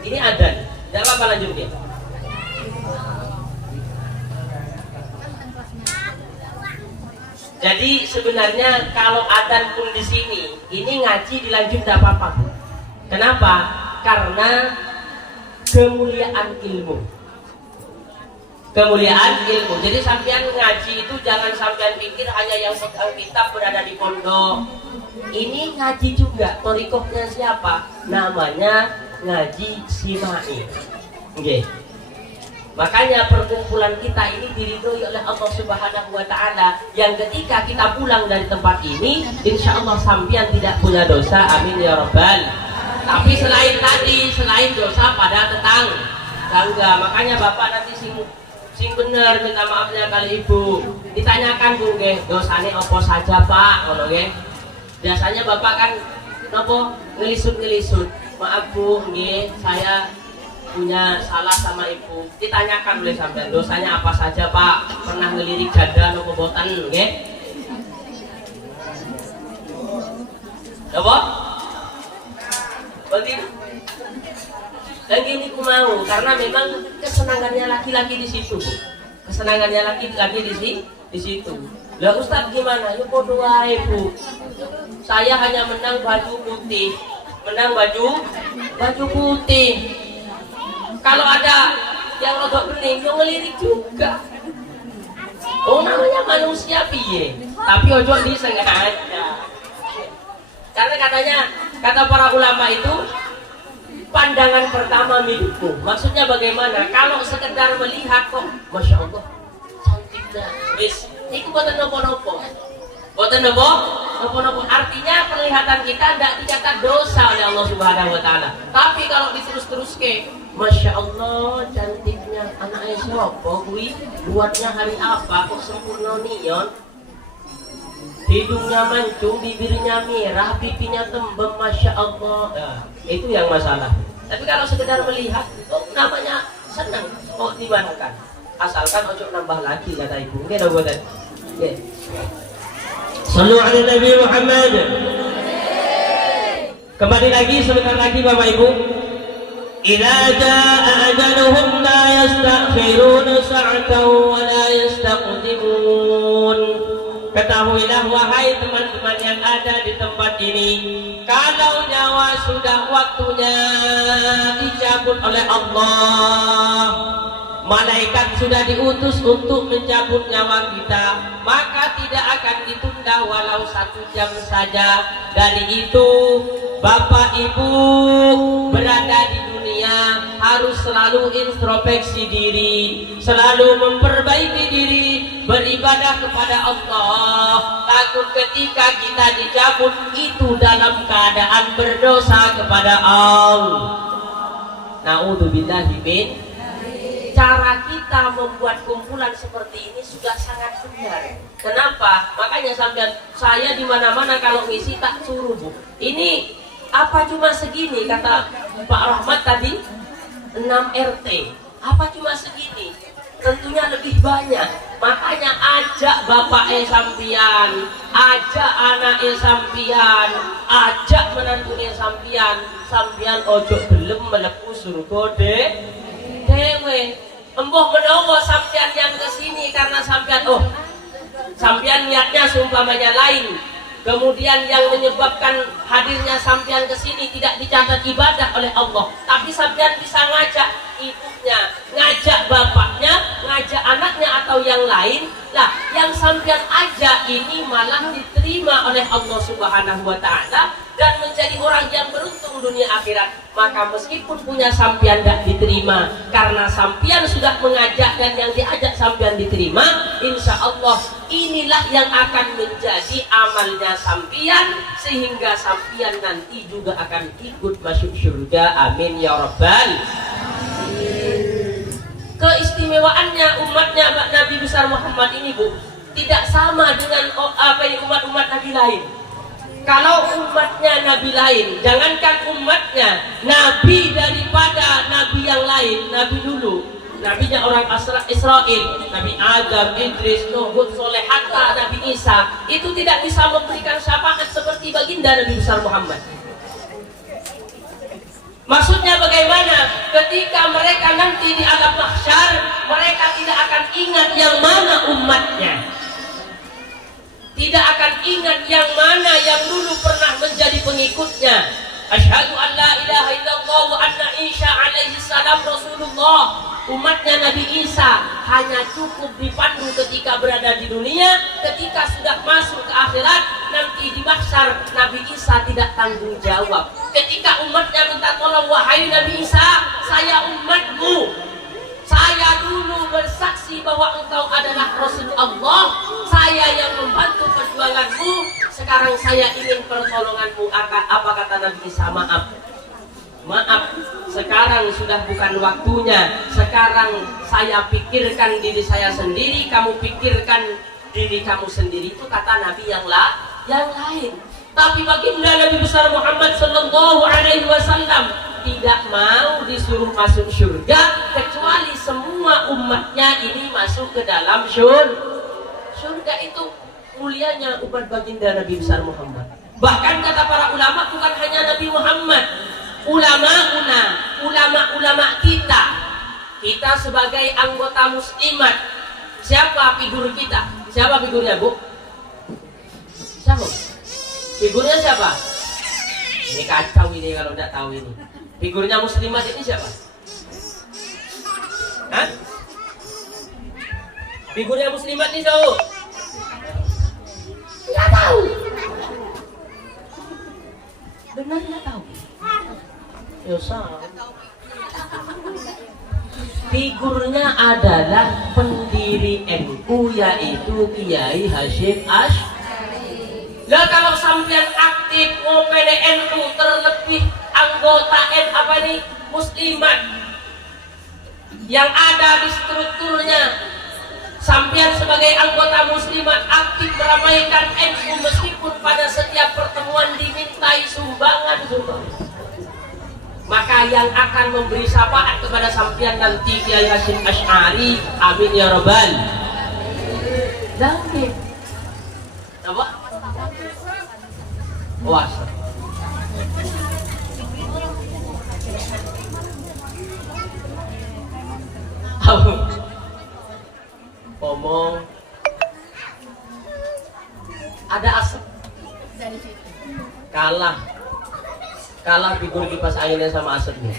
Ini adzan. Tidak apa-apa lanjut ya. Jadi sebenarnya kalau adzan pun di sini, ini ngaji dilanjut tidak apa-apa. Kenapa? Karena kemuliaan ilmu. Kemuliaan ilmu. Jadi sampean ngaji itu jangan sampean pikir hanya yang pegang kitab berada di pondok. Ini ngaji juga. Torikohnya siapa? Namanya ngaji simai. Okay. Makanya perkumpulan kita ini diridhoi oleh Allah Subhanahu wa taala, yang ketika kita pulang dari tempat ini insya Allah sampean tidak punya dosa. Amin ya rabbal. Tapi selain tadi, selain dosa pada tetangga, makanya Bapak nanti sing bener minta maafnya kali Ibu. Ditanyakan Bu nggih, dosane apa saja Pak? Ngono nggih. Biasanya Bapak kan napa ngelisut-ngelisut. Maaf Bu, nggih, saya punya salah sama Ibu. Ditanyakan oleh sampean, dosanya apa saja Pak? Pernah ngelirik janda nopo boten nggih? Napa? Berarti dan gini ku mau, karena memang kesenangannya laki-laki di situ, Bu. Kesenangannya laki-laki di situ. Lah Ustaz gimana? Ya podo wae Bu. Saya hanya menang baju putih. Menang baju putih. Kalau ada yang rodok bening, yang ngelirik juga. Oh namanya manusia piye. Tapi ojo disengaja. Karena katanya, kata para ulama itu, pandangan pertama milikmu. Maksudnya bagaimana? Kalau sekedar melihat kok, masya Allah, cantiknya. Wis, itu buatan nopo-nopo. Buatan nopo-nopo. Artinya penglihatan kita tidak dicatat dosa oleh Allah Subhanahu Wa Taala. Tapi kalau diterus-terus ke, masya Allah, cantiknya anaknya siapa? Kui, buatnya hari apa? Kok sempurna nion? Hidungnya mancung, bibirnya merah, pipinya tembem, masya Allah. Nah, itu yang masalah. Tapi kalau sekedar melihat, oh namanya senang. Oh dimanakan? Asalkan ojo nambah lagi kata Ibu. Oke, dah buatan. Oke. Sallu ala Nabi Muhammad. Kembali lagi sebentar lagi Bapak Ibu. Idza jaa ajaluhum la yastakhiruna sa'atan wa la yastaqdimun. Ketahuilah wahai teman-teman yang ada di tempat ini, kalau nyawa sudah waktunya dicabut oleh Allah, malaikat sudah diutus untuk mencabut nyawa kita, maka tidak akan ditunda walau 1 jam saja. Dari itu Bapak Ibu berada di dunia harus selalu introspeksi diri, selalu memperbaiki diri, beribadah kepada Allah. Takut ketika kita dicabut itu dalam keadaan berdosa kepada Allah. Na'udzubillahi min. Cara kita membuat kumpulan seperti ini sudah sangat benar. Kenapa? Makanya sampai saya di mana-mana kalau ngisi tak suruh Bu. Ini apa cuma segini kata Pak Rahmat tadi 6 RT. Apa cuma segini? tentunya lebih banyak. Makanya ajak bapaknya sampian, ajak anaknya sampian, ajak menantunya sampian, sampian ojo belum melebu surga dewe. Embuh menawa sampian yang kesini karena sampian sampian niatnya seumpamanya lain. Kemudian yang menyebabkan hadirnya sampian ke sini tidak dicatat ibadah oleh Allah, tapi sampian bisa ngajak ibunya, ngajak bapaknya, ngajak anaknya atau yang lain. Lah, yang sampian ajak ini malah diterima oleh Allah Subhanahu wa taala dan menjadi orang yang beruntung dunia akhirat. Maka meskipun punya sampian tidak diterima, karena sampian sudah mengajak dan yang diajak sampian diterima, insya Allah inilah yang akan menjadi amalnya sampian, sehingga sampian nanti juga akan ikut masuk surga. Amin ya rabbal. Keistimewaannya umatnya Nabi besar Muhammad ini, Bu, tidak sama dengan umat-umat Nabi lain. Kalau umatnya Nabi lain, jangankan umatnya, Nabi daripada Nabi yang lain, Nabi dulu, Nabinya orang Israel, Nabi Adam, Idris, Nuh, Hud, Soleh, hatta Nabi Isa, itu tidak bisa memberikan syafaat seperti baginda Nabi besar Muhammad. Maksudnya bagaimana? Ketika mereka nanti di alam mahsyar, mereka tidak akan ingat yang mana umatnya, tidak akan ingat yang mana yang dulu pernah menjadi pengikutnya. Asyhadu an la ilaha illallah wa anna Isa alaihi salam Rasulullah. Umatnya Nabi Isa hanya cukup dipandu ketika berada di dunia. Ketika sudah masuk ke akhirat, nanti di mahsyar, Nabi Isa tidak tanggung jawab. Ketika umatnya minta tolong, wahai Nabi Isa, saya umatmu, saya dulu bersaksi bahwa engkau adalah Rasul Allah, saya yang membantu perjuanganmu, sekarang saya ingin pertolonganmu. Apa kata Nabi Isa? Maaf, sekarang sudah bukan waktunya. Sekarang saya pikirkan diri saya sendiri, kamu pikirkan diri kamu sendiri. Itu kata Nabi yang lain. Tapi baginda Nabi besar Muhammad sallallahu alaihi wasallam tidak mau disuruh masuk surga kecuali semua umatnya ini masuk ke dalam surga. Itu mulianya umat baginda Nabi besar Muhammad. Bahkan kata para ulama, bukan hanya Nabi Muhammad, ulama kita sebagai anggota muslimat, siapa figur kita? Siapa figurnya, Bu? Siapa? Figurnya siapa? Ini kacau ini kalau tidak tahu ini. Figurnya muslimat ini siapa? Hah? Figurnya muslimat ini siapa? Tidak tahu. Benar tidak tahu. Ya salah. Figurnya adalah pendiri NU, yaitu Kiai Hasyim Asy'ari. Lah kalau sampean aktif ngopene NU, terlebih anggota muslimat yang ada di strukturnya, sampean sebagai anggota muslimat aktif meramaikan NU, meskipun pada setiap pertemuan dimintai sumbangan, maka yang akan memberi syafaat kepada sampean nanti Kiai Hasyim Asy'ari. Amin ya rabbal. Jangan apa? Was. Ngomong ada asap, kalah figur kipas anginnya sama asapnya.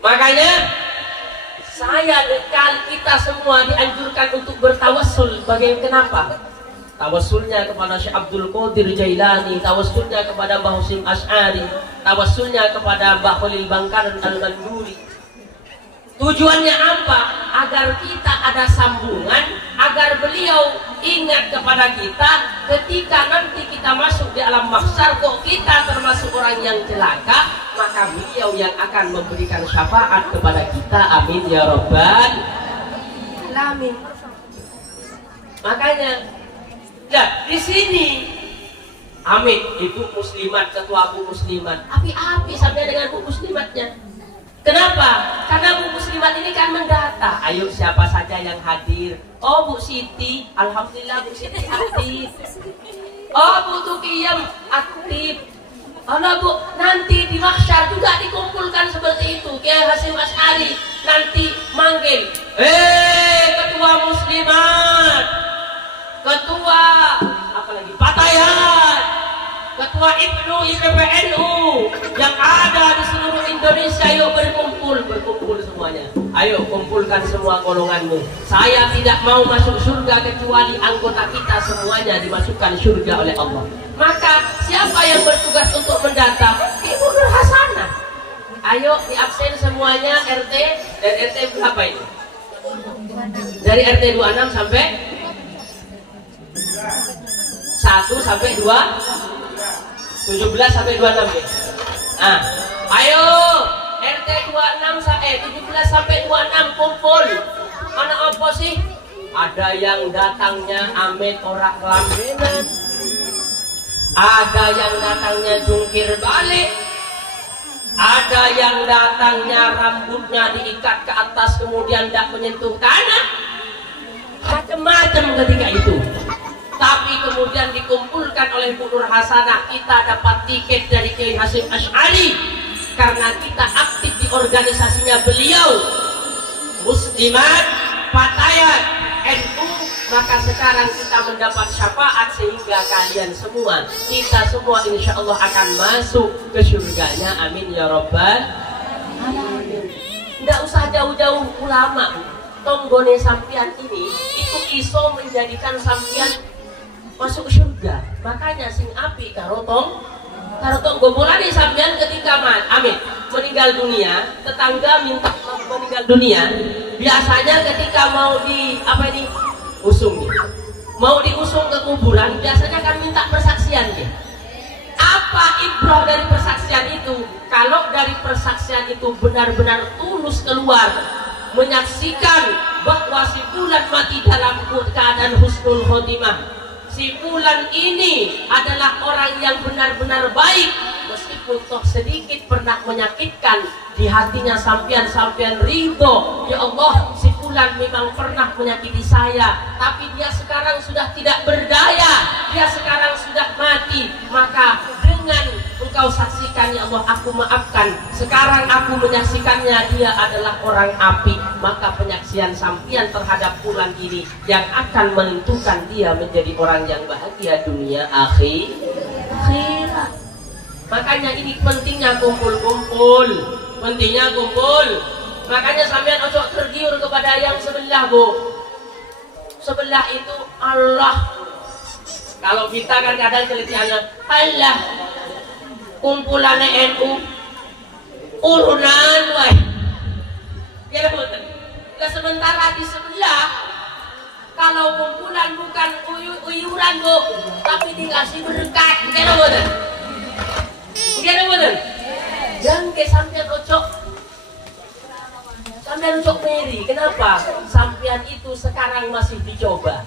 Makanya kita semua dianjurkan untuk bertawassul. Kenapa? Tawassulnya kepada Syekh Abdul Qadir Jailani, tawassulnya kepada Mbah Hasyim Asy'ari, tawassulnya kepada Mbah Khalil Bangkalan Al-Banduri. Tujuannya apa? Agar kita ada sambungan, agar beliau ingat kepada kita ketika nanti kita masuk di alam mahsyar, kok kita termasuk orang yang celaka, maka beliau yang akan memberikan syafaat kepada kita. Amin ya rabbal alamin. Makanya di sini Amin itu muslimat, ketua Bu Muslimat, api-api sampai dengan Bu Muslimatnya. Kenapa? Karena Bu Muslimat ini kan mendata. Ayo siapa saja yang hadir? Oh Bu Siti, alhamdulillah Bu Siti aktif. Oh Bu Tukiyam aktif. Oh Bu, nanti di mahsyar juga dikumpulkan seperti itu. Kiai Hasyim Asy'ari nanti manggil. Ketua Muslimat, Ketua apalagi Patayan, Ketua IPNU, IPPNU yang ada di seluruh Indonesia, yuk berkumpul semuanya. Ayo kumpulkan semua golonganmu. Saya tidak mau masuk surga kecuali anggota kita semuanya dimasukkan surga oleh Allah. Maka siapa yang bertugas untuk mendata? Ibu Nur Hasanah. Ayo diabsen semuanya RT dan RT berapa ini? Dari RT 26 sampai 1 sampai 2, 17 sampai 26 ya. Nah, ayo RT 17 sampai 26 kumpul. Mana apa sih? Ada yang datangnya amet orang kelambenan. Ada yang datangnya jungkir balik. Ada yang datangnya rambutnya diikat ke atas kemudian tidak menyentuh tanah. Macam-macam ketika itu. Tapi kemudian dikumpulkan oleh Bu Nur Hasanah, kita dapat tiket dari Kiai Hasyim Asy'ari karena kita aktif di organisasinya beliau Muslimat Patayan NU. Maka sekarang kita mendapat syafaat sehingga kalian semua, kita semua insya Allah akan masuk ke surganya. Amin ya Rabbal alamin. Tidak usah jauh-jauh ulama, tonggone sampian ini itu iso menjadikan sampian masuk surga. Makanya sing api karotong gombolani sampean ketika meninggal dunia, tetangga minta meninggal dunia. Biasanya ketika mau usung nih, mau diusung ke kuburan, biasanya kan minta persaksian nih. Apa ibrah dari persaksian itu? Kalau dari persaksian itu benar-benar tulus keluar menyaksikan bahwa si fulan mati dalam keadaan husnul khotimah, si fulan ini adalah orang yang benar-benar baik, meskipun toh sedikit pernah menyakitkan di hatinya sampean ridho, ya Allah si fulan memang pernah menyakiti saya, tapi dia sekarang sudah tidak berdaya, dia sekarang sudah mati, maka dengan engkau saksikan ya Allah, aku maafkan, sekarang aku menyaksikannya dia adalah orang api, maka penyaksian sampean terhadap fulan ini yang akan menentukan dia menjadi orang yang bahagia dunia akhirat. Makanya ini pentingnya kumpul. Makanya sampean ojo tergiur kepada yang sebelah, Bu. Sebelah itu Allah. Kalau kita kan kadang celitiannya Allah kumpulannya NU urunan wae. Ya betul. Sementara di sebelah kalau kumpulan bukan uyuran, Bu, tapi dikasih berkat. Gimana betul? Jangan ke sampean ocok meri. Kenapa? Sampean itu sekarang masih dicoba.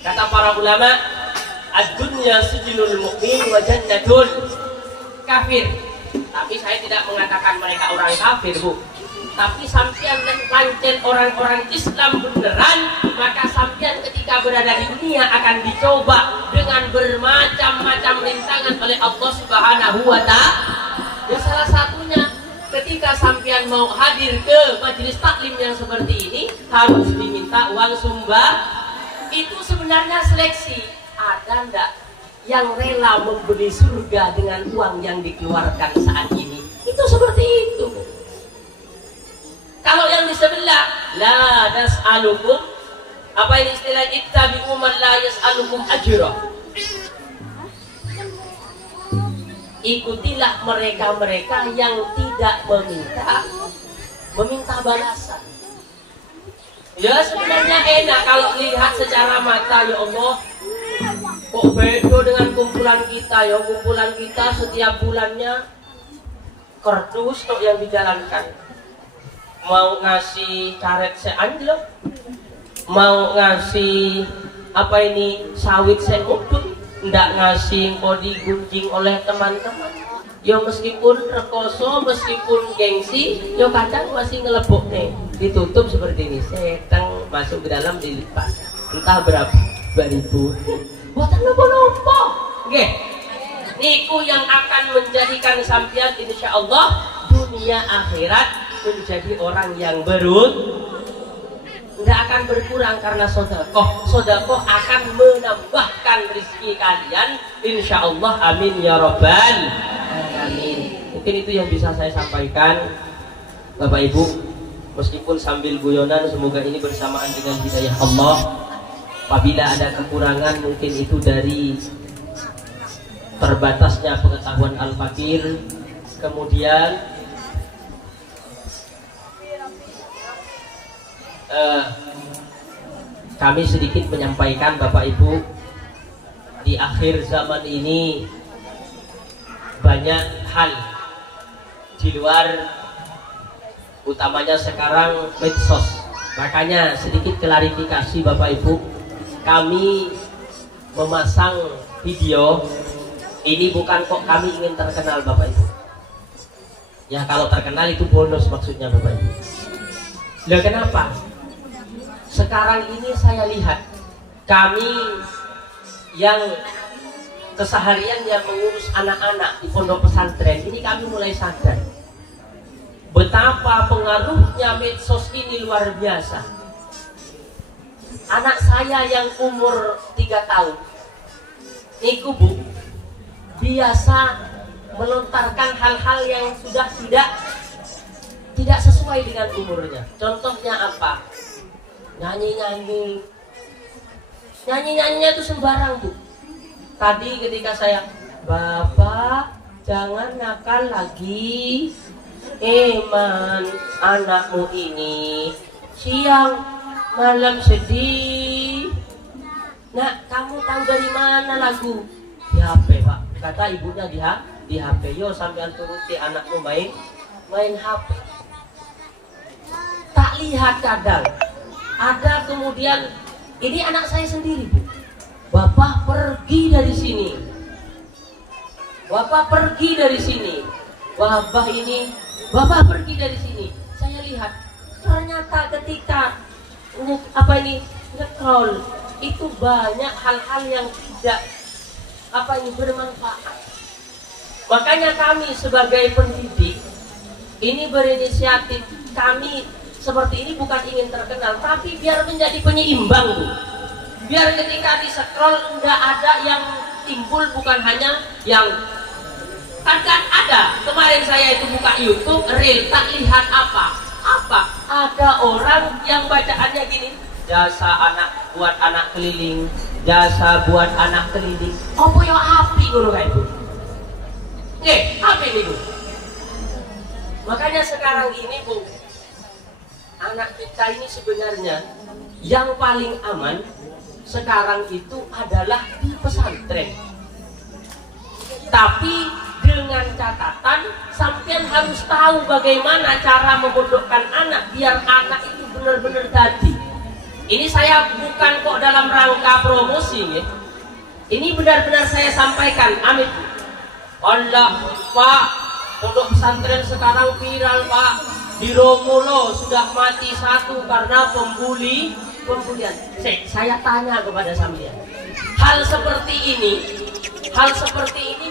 Kata para ulama, ad-dunya sijnul mu'min wa jannatul kafir. Tapi saya tidak mengatakan mereka orang kafir, Bu. Tapi sampean pancen orang-orang Islam beneran, maka sampean ketika berada di dunia akan dicoba dengan bermacam-macam rintangan oleh Allah Subhanahu wa ta'ala. Ya salah satunya ketika sampean mau hadir ke majelis taklim yang seperti ini harus diminta uang sumbang. Itu sebenarnya seleksi. Ada ndak yang rela membeli surga dengan uang yang dikeluarkan saat ini? Itu seperti itu. Kalau yang di sebelah, la nas'alukum, apa ini istilah ittabi'u man la yas'alukum ajra. Ikutilah mereka-mereka yang tidak meminta balasan. Ya sebenarnya enak kalau lihat secara mata, ya Allah. Kok beda dengan kumpulan kita ya? Kumpulan kita setiap bulannya kardus tok yang dijalankan. Mau ngasih karet seanjlok, mau ngasih sawit seudut, ndak ngasih kok digunjing oleh teman-teman. Yo meskipun rekoso, meskipun gengsi, yo kadang masih ngelebok nih, ditutup seperti ini, seteng masuk ke dalam dilipat, entah berapa 2000. Buatan nopo-nopo, oke. Niku yang akan menjadikan sampean insya Allah dunia akhirat menjadi orang yang nggak akan berkurang karena sodakoh akan menambahkan rezeki kalian insya Allah, amin ya robbal alamin. Mungkin itu yang bisa saya sampaikan Bapak Ibu, meskipun sambil guyonan, semoga ini bersamaan dengan hidayah Allah. Apabila ada kekurangan mungkin itu dari terbatasnya pengetahuan al-fakir, kemudian kami sedikit menyampaikan Bapak Ibu, di akhir zaman ini banyak hal di luar, utamanya sekarang medsos. Makanya sedikit klarifikasi Bapak Ibu, kami memasang video ini bukan kok kami ingin terkenal Bapak Ibu. Ya kalau terkenal itu bonus maksudnya Bapak Ibu. Lah kenapa? Sekarang ini saya lihat kami yang keseharian yang mengurus anak-anak di pondok pesantren ini, kami mulai sadar betapa pengaruhnya medsos ini luar biasa. Anak saya yang umur 3 tahun niku Bu biasa melontarkan hal-hal yang sudah tidak sesuai dengan umurnya. Contohnya apa? Nyanyinya itu sembarang Bu. Tadi ketika saya, Bapak jangan nakal lagi, Eman anakmu ini siang malam sedih. Nak, kamu tahu dari mana lagu? Di HP Pak, kata ibunya di HP. Yo sampean turuti anakmu main HP. Tak lihat kadang ada kemudian, ini anak saya sendiri Bu, Bapak pergi dari sini, Bapak pergi dari sini, Bapak pergi dari sini. Saya lihat ternyata ketika nge-scroll itu banyak hal-hal yang tidak bermanfaat. Makanya kami sebagai pendidik ini berinisiatif, kami seperti ini bukan ingin terkenal, tapi biar menjadi penyeimbang Bu. Biar ketika di scroll enggak ada yang timbul, bukan hanya yang kan ada. Kemarin saya itu buka YouTube reel, tak lihat apa ada orang yang bacaannya gini, jasa anak buat anak keliling, jasa buat anak keliling. Apa yang api guru kayak itu? Api nih Bu. Makanya sekarang ini Bu, anak kita ini sebenarnya yang paling aman sekarang itu adalah di pesantren. Tapi dengan catatan sampean harus tahu bagaimana cara memondokkan anak biar anak itu benar-benar tadi. Ini saya bukan kok dalam rangka promosi ya. Ini benar-benar saya sampaikan, amin. Allah Pak, pondok pesantren sekarang viral Pak. Di Romulo sudah mati 1 karena pembulian. Saya tanya kepada sampean, hal seperti ini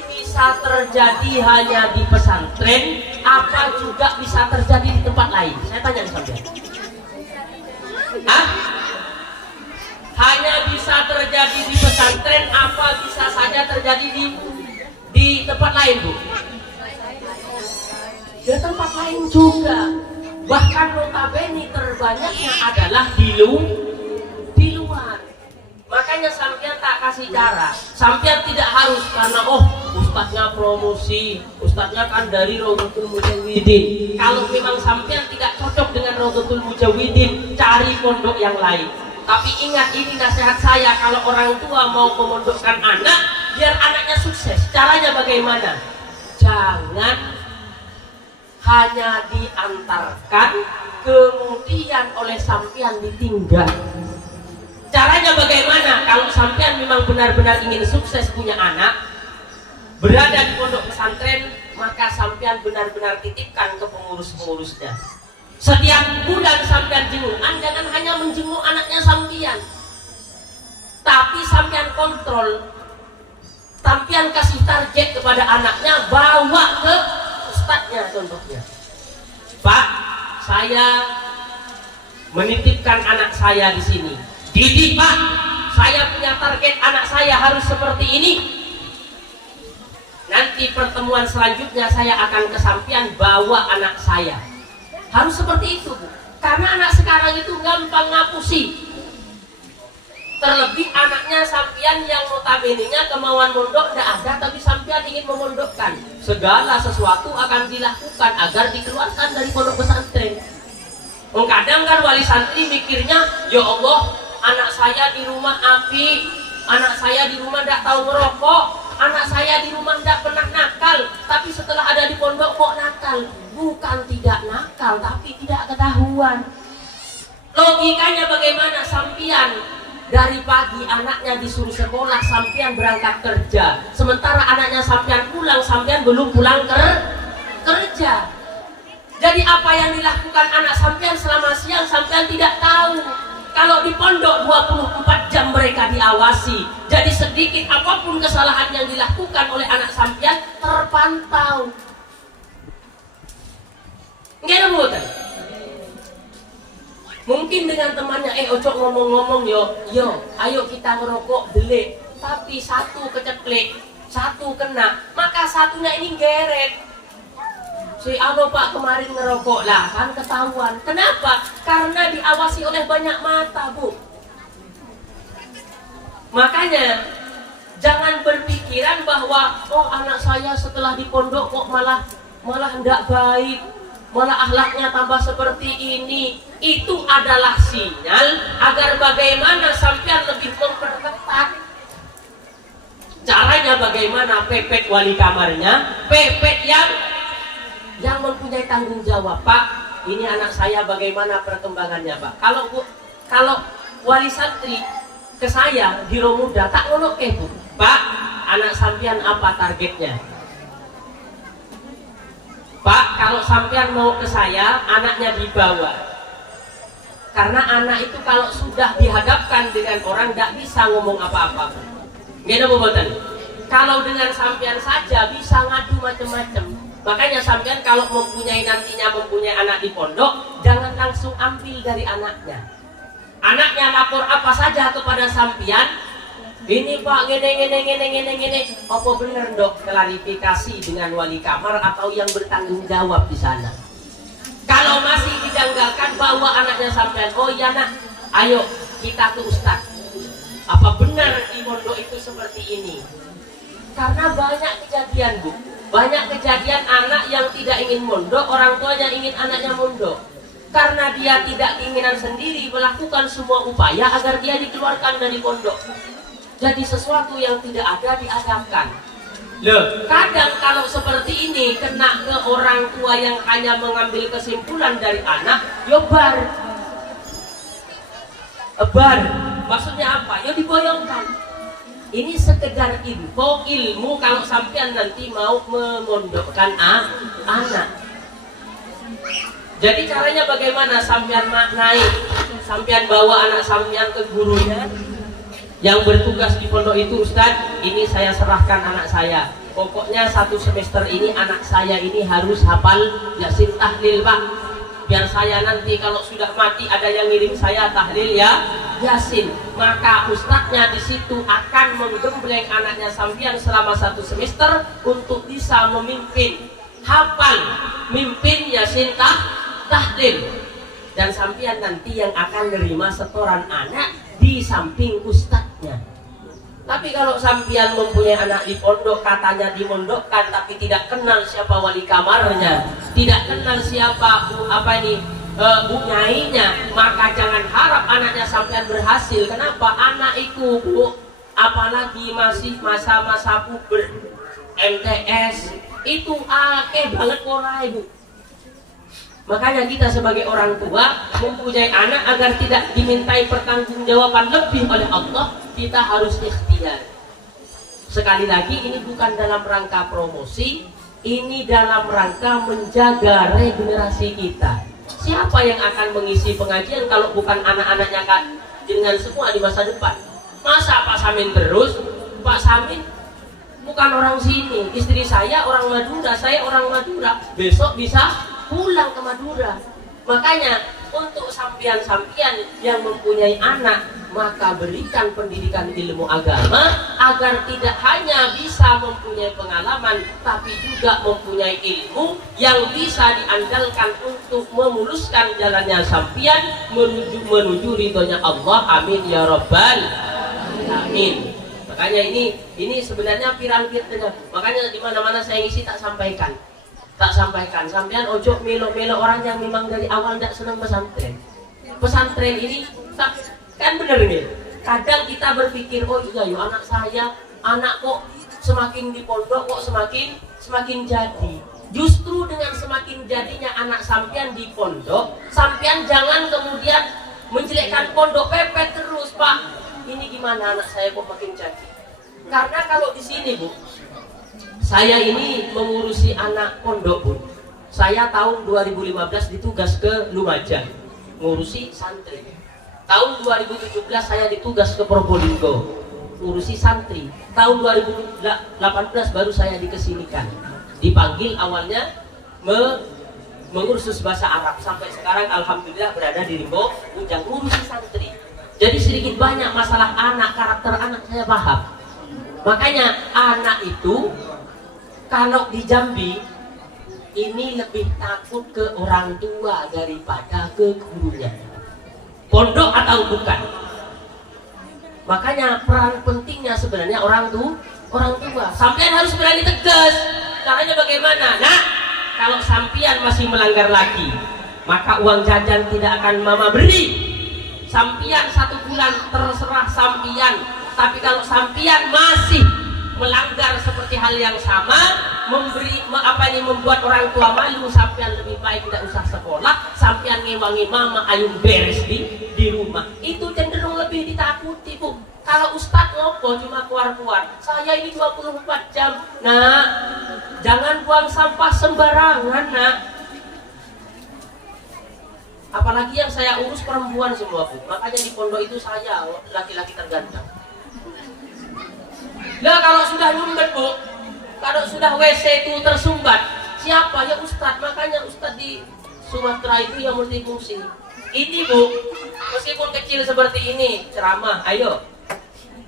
bisa terjadi hanya di pesantren, apa juga bisa terjadi di tempat lain? Saya tanya ke sampean. Hanya bisa terjadi di pesantren, apa bisa saja terjadi di tempat lain Bu? Di tempat lain juga. Bahkan notabene terbanyaknya adalah di luar. Makanya sampean tak kasih cara. Sampean tidak harus karena ustadznya promosi, ustadznya kan dari Rodotul Mujawidin. Kalau memang sampean tidak cocok dengan Rodotul Mujawidin, cari pondok yang lain. Tapi ingat, ini nasihat saya, kalau orang tua mau memondokkan anak biar anaknya sukses, caranya bagaimana? Jangan hanya diantarkan kemudian oleh sampean ditinggal. Caranya bagaimana? Kalau sampean memang benar-benar ingin sukses punya anak, berada di pondok pesantren, maka sampean benar-benar titipkan ke pengurus-pengurusnya. Setiap bulan sampean jengukan, jangan hanya menjenguk anaknya sampean, tapi sampean kontrol, sampean kasih target kepada anaknya, bawa ke ustadznya. Contohnya, Pak, saya menitipkan anak saya di sini. Didik Pak, saya punya target anak saya harus seperti ini. Nanti pertemuan selanjutnya saya akan kesampian bawa anak saya. Harus seperti itu, Bu. Karena anak sekarang itu gampang ngapusi. Terlebih anaknya sampian yang notabene-nya kemauan mondok tidak ada, tapi sampian ingin memondokkan. Segala sesuatu akan dilakukan agar dikeluarkan dari pondok pesantren. Kadang kan wali santri mikirnya, ya Allah, anak saya di rumah api, anak saya di rumah tidak tahu merokok, anak saya di rumah tidak pernah nakal, tapi setelah ada di pondok kok nakal. Bukan tidak nakal, tapi tidak ketahuan. Logikanya bagaimana? Sampian dari pagi anaknya disuruh sekolah, sampian berangkat kerja, sementara anaknya sampian pulang, sampian belum pulang kerja. Jadi apa yang dilakukan anak sampian selama siang, sampian tidak tahu. Kalau di pondok 24 jam mereka diawasi. Jadi sedikit apapun kesalahan yang dilakukan oleh anak sampian terpantau. Enggak ada. Mungkin dengan temannya, ojo ngomong-ngomong yo, ayo kita merokok delik. Tapi satu keceklek, satu kena, maka satunya ini geret. Si Alo Pak kemarin ngerokok lah, kan ketahuan. Kenapa? Karena diawasi oleh banyak mata, Bu. Makanya jangan berpikiran bahwa anak saya setelah di pondok kok malah enggak baik, malah akhlaknya tambah seperti ini. Itu adalah sinyal agar bagaimana sampean lebih memperketat. Caranya bagaimana? Pepet wali kamarnya, pepet yang mempunyai tanggung jawab. Pak, ini anak saya bagaimana perkembangannya, Pak? Kalau wali santri ke saya di Romuda tak ngono Bu. Pak, anak sampean apa targetnya? Pak, kalau sampean mau ke saya, anaknya dibawa. Karena anak itu kalau sudah dihadapkan dengan orang tidak bisa ngomong apa-apa. Gak ada bobotan. Kalau dengan sampean saja bisa ngadu macam-macam. Makanya sampean kalau nantinya mempunyai anak di pondok, jangan langsung ambil dari anaknya. Anaknya lapor apa saja kepada sampean, ini Pak gini. Apa benar Dok? Klarifikasi dengan wali kamar atau yang bertanggung jawab di sana. Kalau masih dijanggalkan, bawa anaknya sampean. Oh iya nak, ayo kita ke Ustadz. Apa benar di pondok itu seperti ini? Karena banyak kejadian, Bu. Banyak kejadian anak yang tidak ingin mondok, orang tuanya ingin anaknya mondok. Karena dia tidak keinginan sendiri melakukan semua upaya agar dia dikeluarkan dari pondok. Jadi sesuatu yang tidak ada diadapkan. Loh, kadang kalau seperti ini kena ke orang tua yang hanya mengambil kesimpulan dari anak, bar. Maksudnya apa? Diboyongkan. Ini sekedar info, ilmu kalau sampean nanti mau memondokkan anak. Jadi caranya bagaimana? Sampean maknai, sampean bawa anak sampean ke gurunya yang bertugas di pondok itu. Ustaz, ini saya serahkan anak saya. Pokoknya 1 semester ini anak saya ini harus hafal Yasin tahlil, Pak. Biar saya nanti kalau sudah mati ada yang ngirim saya tahlil Yasin. Maka ustadznya di situ akan menggembleng anaknya sampean selama 1 semester untuk bisa memimpin hafal, mimpin Yasin tahlil. Dan sampean nanti yang akan menerima setoran anak di samping ustadznya. Tapi kalau sampean mempunyai anak di pondok, katanya dimondokkan, tapi tidak kenal siapa wali kamarnya, tidak kenal siapa bu nyainya, maka jangan harap anaknya sampean berhasil. Kenapa? Anak itu, Bu, apalagi masih masa-masa puber, MTS, itu akeh banget mulai, Bu. Makanya kita sebagai orang tua mempunyai anak agar tidak dimintai pertanggungjawaban lebih oleh Allah, kita harus ikhtiar. Sekali lagi ini bukan dalam rangka promosi, ini dalam rangka menjaga regenerasi kita. Siapa yang akan mengisi pengajian kalau bukan anak-anaknya Kak dengan semua di masa depan? Masa Pak Samin terus? Pak Samin bukan orang sini, istri saya orang Madura, saya orang Madura, besok bisa pulang ke Madura. Makanya untuk sampian-sampian yang mempunyai anak, maka berikan pendidikan ilmu agama agar tidak hanya bisa mempunyai pengalaman, tapi juga mempunyai ilmu yang bisa diandalkan untuk memuluskan jalannya sampian menuju ridhonya Allah. Amin ya rabbal alamin. Makanya ini sebenarnya piramid. Makanya di mana-mana saya ngisi tak sampaikan. Sampean ojo melo-melo orang yang memang dari awal tidak senang pesantren. Pesantren ini kan bener nih. Kadang kita berpikir, oh iya yo anak kok semakin di pondok kok semakin jadi. Justru dengan semakin jadinya anak sampean di pondok, sampean jangan kemudian menjelekkan pondok, pepet terus, Pak. Ini gimana anak saya kok makin jadi? Karena kalau di sini, Bu, saya ini mengurusi anak pondok, Bu. Saya tahun 2015 ditugas ke Lumajang, ngurusi santri. Tahun 2017 saya ditugas ke Probolinggo, ngurusi santri. Tahun 2018 baru saya dikesinikan. Dipanggil awalnya mengurus bahasa Arab. Sampai sekarang alhamdulillah berada di Limbo, Ujang, ngurusi santri. Jadi sedikit banyak masalah anak, karakter anak saya paham. Makanya anak itu kalau di Jambi ini lebih takut ke orang tua daripada ke gurunya. Pondok atau bukan. Makanya peran pentingnya sebenarnya orang tua. Sampian harus berani tegas. Caranya bagaimana? Nah, kalau sampian masih melanggar lagi, maka uang jajan tidak akan mama beri. Sampian 1 bulan terserah sampian. Tapi kalau sampian masih melanggar seperti hal yang sama, membuat orang tua malu, sampean lebih baik tidak usah sekolah, sampean ngewangi mama ayun beres di rumah. Itu cenderung lebih ditakuti, Bu. Kalau ustadz ngopo cuma keluar-keluar, saya ini 24 jam. Nah, jangan buang sampah sembarangan, nak. Apalagi yang saya urus perempuan semua, Bu. Makanya di pondok itu saya laki-laki terganteng. Nah, kalau sudah nyumbat, Bu, kalau sudah WC itu tersumbat, siapa? Ya Ustadz. Makanya Ustadz di Sumatera itu yang multifungsi. Ini, Bu, meskipun kecil seperti ini, ceramah, ayo.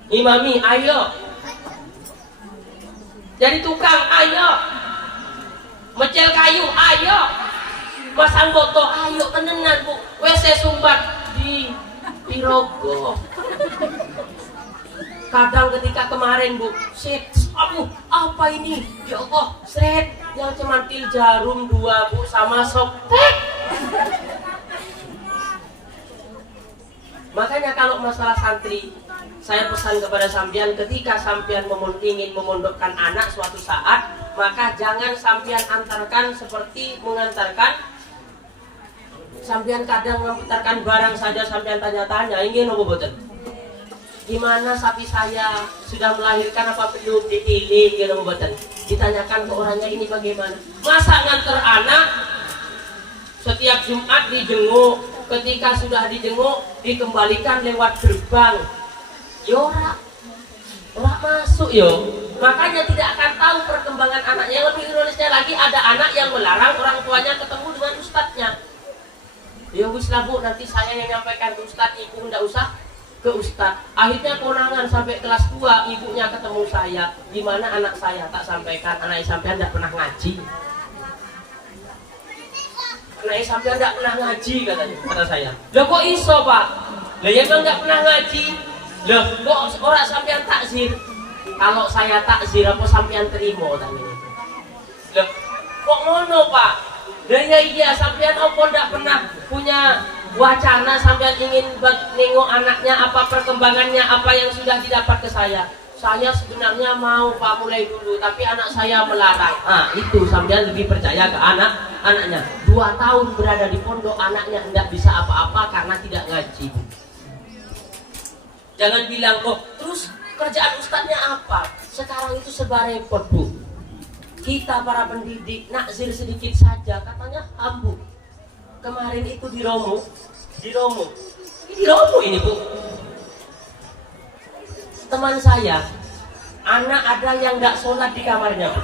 Imami, ayo. Jadi tukang, ayo. Mecel kayu, ayo. Masang botol, ayo. Tenenan, Bu. WC sumbat di Pirogo. Kadang ketika kemarin, Bu, aduh, apa ini? Ya Allah, yang cemantil jarum 2, Bu, sama sop. Makanya kalau masalah santri, saya pesan kepada sampean, ketika sampean ingin memondokkan anak suatu saat, maka jangan sampean antarkan seperti mengantarkan. Sampean kadang mengantarkan barang saja sampean tanya-tanya, ingin apa boten? Gimana sapi saya sudah melahirkan, apa perlu dipilih gitu, boten? Ditanyakan ke orangnya ini bagaimana? Masa nganter anak setiap Jumat dijenguk, ketika sudah dijenguk dikembalikan lewat gerbang. Ora masuk yo. Makanya tidak akan tahu perkembangan anaknya. Lebih ironisnya lagi, ada anak yang melarang orang tuanya ketemu dengan ustadznya. Ya wis lah, Bu, nanti saya yang nyampaikan ke ustadz, ibu enggak usah ke ustadz. Akhirnya konangan sampai kelas 2 ibunya ketemu saya. Gimana anak saya? Tak sampaikan, anak sampean enggak pernah ngaji. Anak sampean enggak pernah ngaji, kata saya. Loh kok iso, Pak? Lah ya memang enggak pernah ngaji. Loh kok orang sampean takzir? Kalau saya takzir apa sampean terima tanya itu? Loh kok ngono, Pak? Lah ya iya, sampean apa enggak pernah punya wacana sampean ingin nengok anaknya, apa perkembangannya, apa yang sudah didapat ke saya? Saya sebenarnya mau, Pak, mulai dulu, tapi anak saya melarang. Ah, itu sampean lebih percaya ke anaknya. 2 tahun berada di pondok, anaknya enggak bisa apa-apa karena tidak ngaji. Jangan bilang, oh terus kerjaan ustadznya apa? Sekarang itu serba repot, Bu. Kita para pendidik nakzir sedikit saja katanya ambu. Kemarin itu di Romo. Ini Bu. Teman saya, anak ada yang nggak sholat di kamarnya, Bu.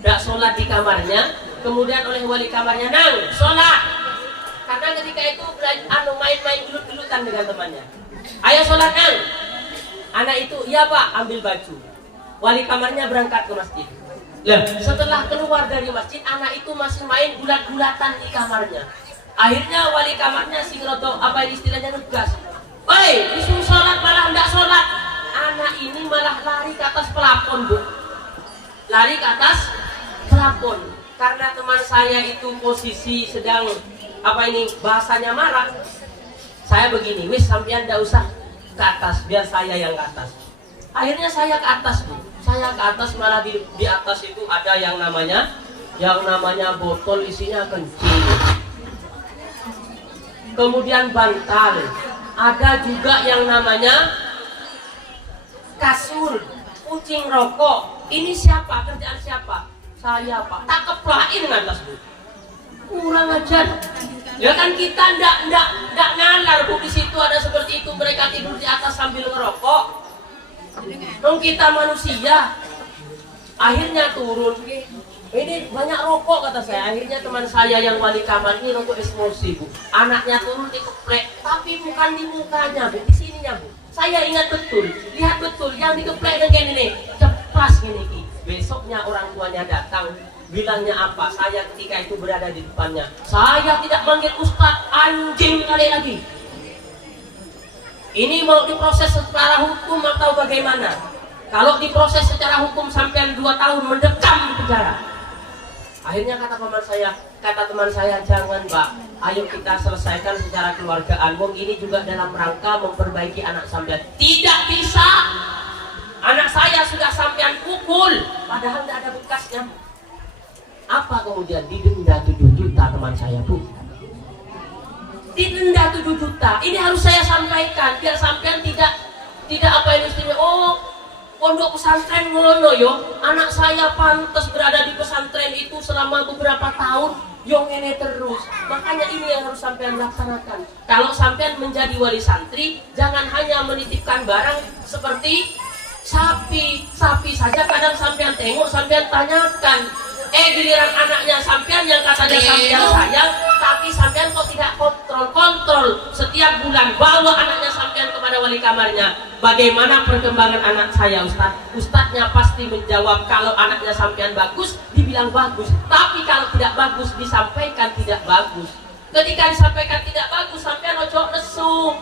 Nggak sholat di kamarnya, kemudian oleh wali kamarnya, "Nang, sholat." Karena ketika itu main-main gelut-gelutan dengan temannya. "Ayo sholat, Nang." Anak itu, "Iya Pak," ambil baju. Wali kamarnya berangkat ke masjid. Lah, setelah keluar dari masjid, anak itu masih main gulat-gulatan di kamarnya. Akhirnya wali kamarnya si ngeroto, apa istilahnya, nugas. "Woi, disuruh sholat malah enggak sholat." Anak ini malah lari ke atas pelapon, Bu. Lari ke atas pelapon. Karena teman saya itu posisi sedang, bahasanya marah. Saya begini, "Wis sampean enggak usah ke atas, biar saya yang ke atas." Akhirnya saya ke atas, Bu. Saya ke atas, malah di atas itu ada yang namanya botol isinya kencing. Kemudian bantal. Ada juga yang namanya kasur, kucing rokok. Ini siapa? Kerjaan siapa? Saya, Pak. Tak keplain atas, Bu. Kurang ajar. Ya kan kita ndak nalar, Bu, di situ ada seperti itu, mereka tidur di atas sambil ngerokok. Dong kita manusia. Akhirnya turun. Ini banyak rokok kata saya. Akhirnya teman saya yang wali kamar ini rokok emosi, Bu. Anaknya turun dikeplek, tapi bukan di mukanya, Bu, di sininya, Bu. Saya ingat betul, lihat betul yang dikeplek dengan ini, ceplas gini. Besoknya orang tuanya datang, bilangnya apa? Saya ketika itu berada di depannya. "Saya tidak manggil Ustadz, anjing kali lagi." Ini mau diproses secara hukum atau bagaimana? Kalau diproses secara hukum sampai 2 tahun mendekam di penjara. Akhirnya kata teman saya, "Jangan, Pak. Ayo kita selesaikan secara keluargaan. Wong ini juga dalam rangka memperbaiki anak sampean." "Tidak bisa. Anak saya sudah sampean pukul, padahal tidak ada bekasnya." Apa kemudian? Didenda 7 juta teman saya, Bu. Didenda 7 juta. Ini harus saya sampaikan biar sampean tidak istimewa. Oh, pondok pesantren ngono yo. Anak saya pantas berada di pesantren itu selama beberapa tahun. Yo ngene terus. Makanya ini yang harus sampean laksanakan. Kalau sampean menjadi wali santri, jangan hanya menitipkan barang seperti sapi saja. Kadang sampean tengok, sampean tanyakan. Giliran anaknya sampean yang katanya sampean sayang, tapi sampean kok tidak kontrol setiap bulan bawa anaknya sampean kepada wali kamarnya. "Bagaimana perkembangan anak saya, Ustaz?" Ustaznya pasti menjawab, kalau anaknya sampean bagus, dibilang bagus. Tapi kalau tidak bagus, disampaikan tidak bagus. Ketika disampaikan tidak bagus, sampean ojo nesu.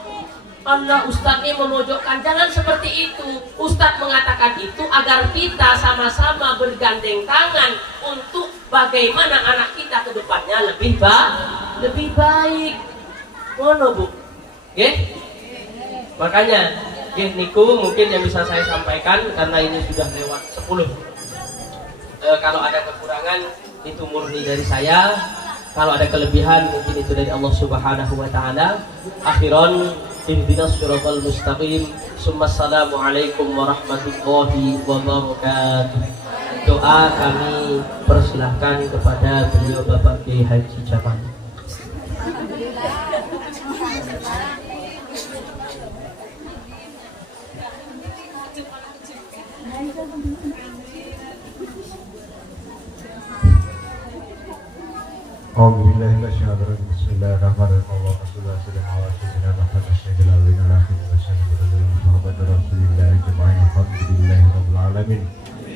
Allah, Ustadz ini memojokkan. Jangan seperti itu. Ustadz mengatakan itu agar kita sama-sama bergandeng tangan untuk bagaimana anak kita ke depannya lebih baik. Ngono, Bu. Nggih? Makanya niku mungkin yang bisa saya sampaikan karena ini sudah lewat 10. Kalau ada kekurangan itu murni dari saya. Kalau ada kelebihan mungkin itu dari Allah Subhanahu wa taala. Akhiran ihdinas siratal mustaqim. Assalamualaikum warahmatullahi wabarakatuh. Doa kami persilahkan kepada beliau Bapak Kiai Haji Jamal. Bismillahirrahmanirrahim. Allahumma shalli ala sayyidina Muhammad sayyidil awwalin wal akhirin wa sallim ala sahabati Rasulillah ajma'in. Alhamdulillahirabbil alamin.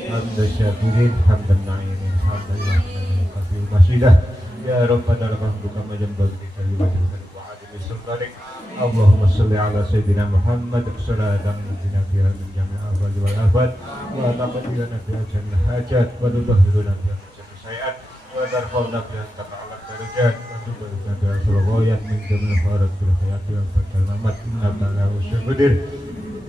Hamdan syakirin, hamdan na'imin, hamdan katsir masjidah. Ya Rabbana lakal hamdu kama yanbaghi li kalimatihi wa 'azimi sultanik. Allahumma shalli ala sayyidina Muhammad salatan lana fiha min jami'il afati wal afat wa taqabbal lana fiha jami'al hajat wa tudahhiruna fiha min jami'is sayi'at wa tarfa'una fiha ta'ala darajat wa tubayyana fiha sulghayat min jami'il khairati fil hayati wal mamat innaka la yusyriku.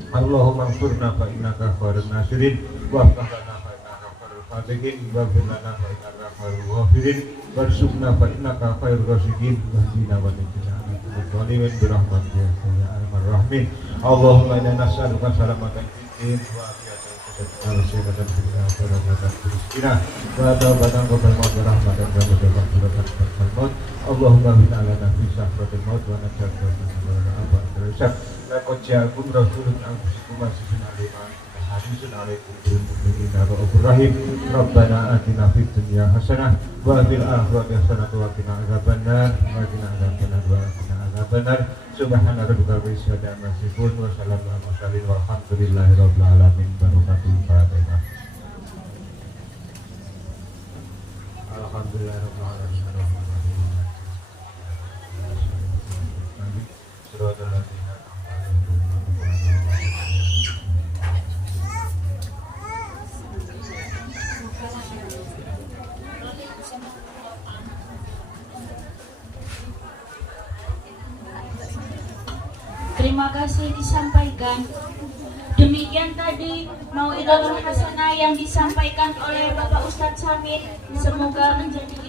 Allahumma ansurna fa innaka khairun nasirin wa aftahna fa innaka khairul fatihin wa firlana fa innaka khairul ghafirin warzuqna fa innaka khairur raziqin wahdina wa najina Al-Zalimin birahmatika ya arhamar rahimin. Allahumma inna nas'aluka salamatan fid din wa afiyatan fil وسدنا وسيلة في الآخرة ورزقنا وتوبة قبل الموت ورحمة قبل مغفرة قبل الموت اللهم اغفر لنا في سكرة الموت ونجعلنا من الأبد الرزق لقد جاءكم رسول من أنفسكم عزيز عليه حريص عليكم بالمؤمنين رؤوف رحيم ربنا آتنا في الدنيا حسنة وفي الآخرة حسنة وقنا عذاب النار وقنا عذاب النار وقنا عذاب النار سبحان ربك رب العزة عما يصفون وسلام على المرسلين والحمد لله رب العالمين بركاته الفاتحة الحمد لله رب العالمين الرحمن الرحيم صراط الذين Terima kasih disampaikan. Demikian tadi mauidhatul hasanah yang disampaikan oleh Bapak Ustadz Samin. Semoga menjadi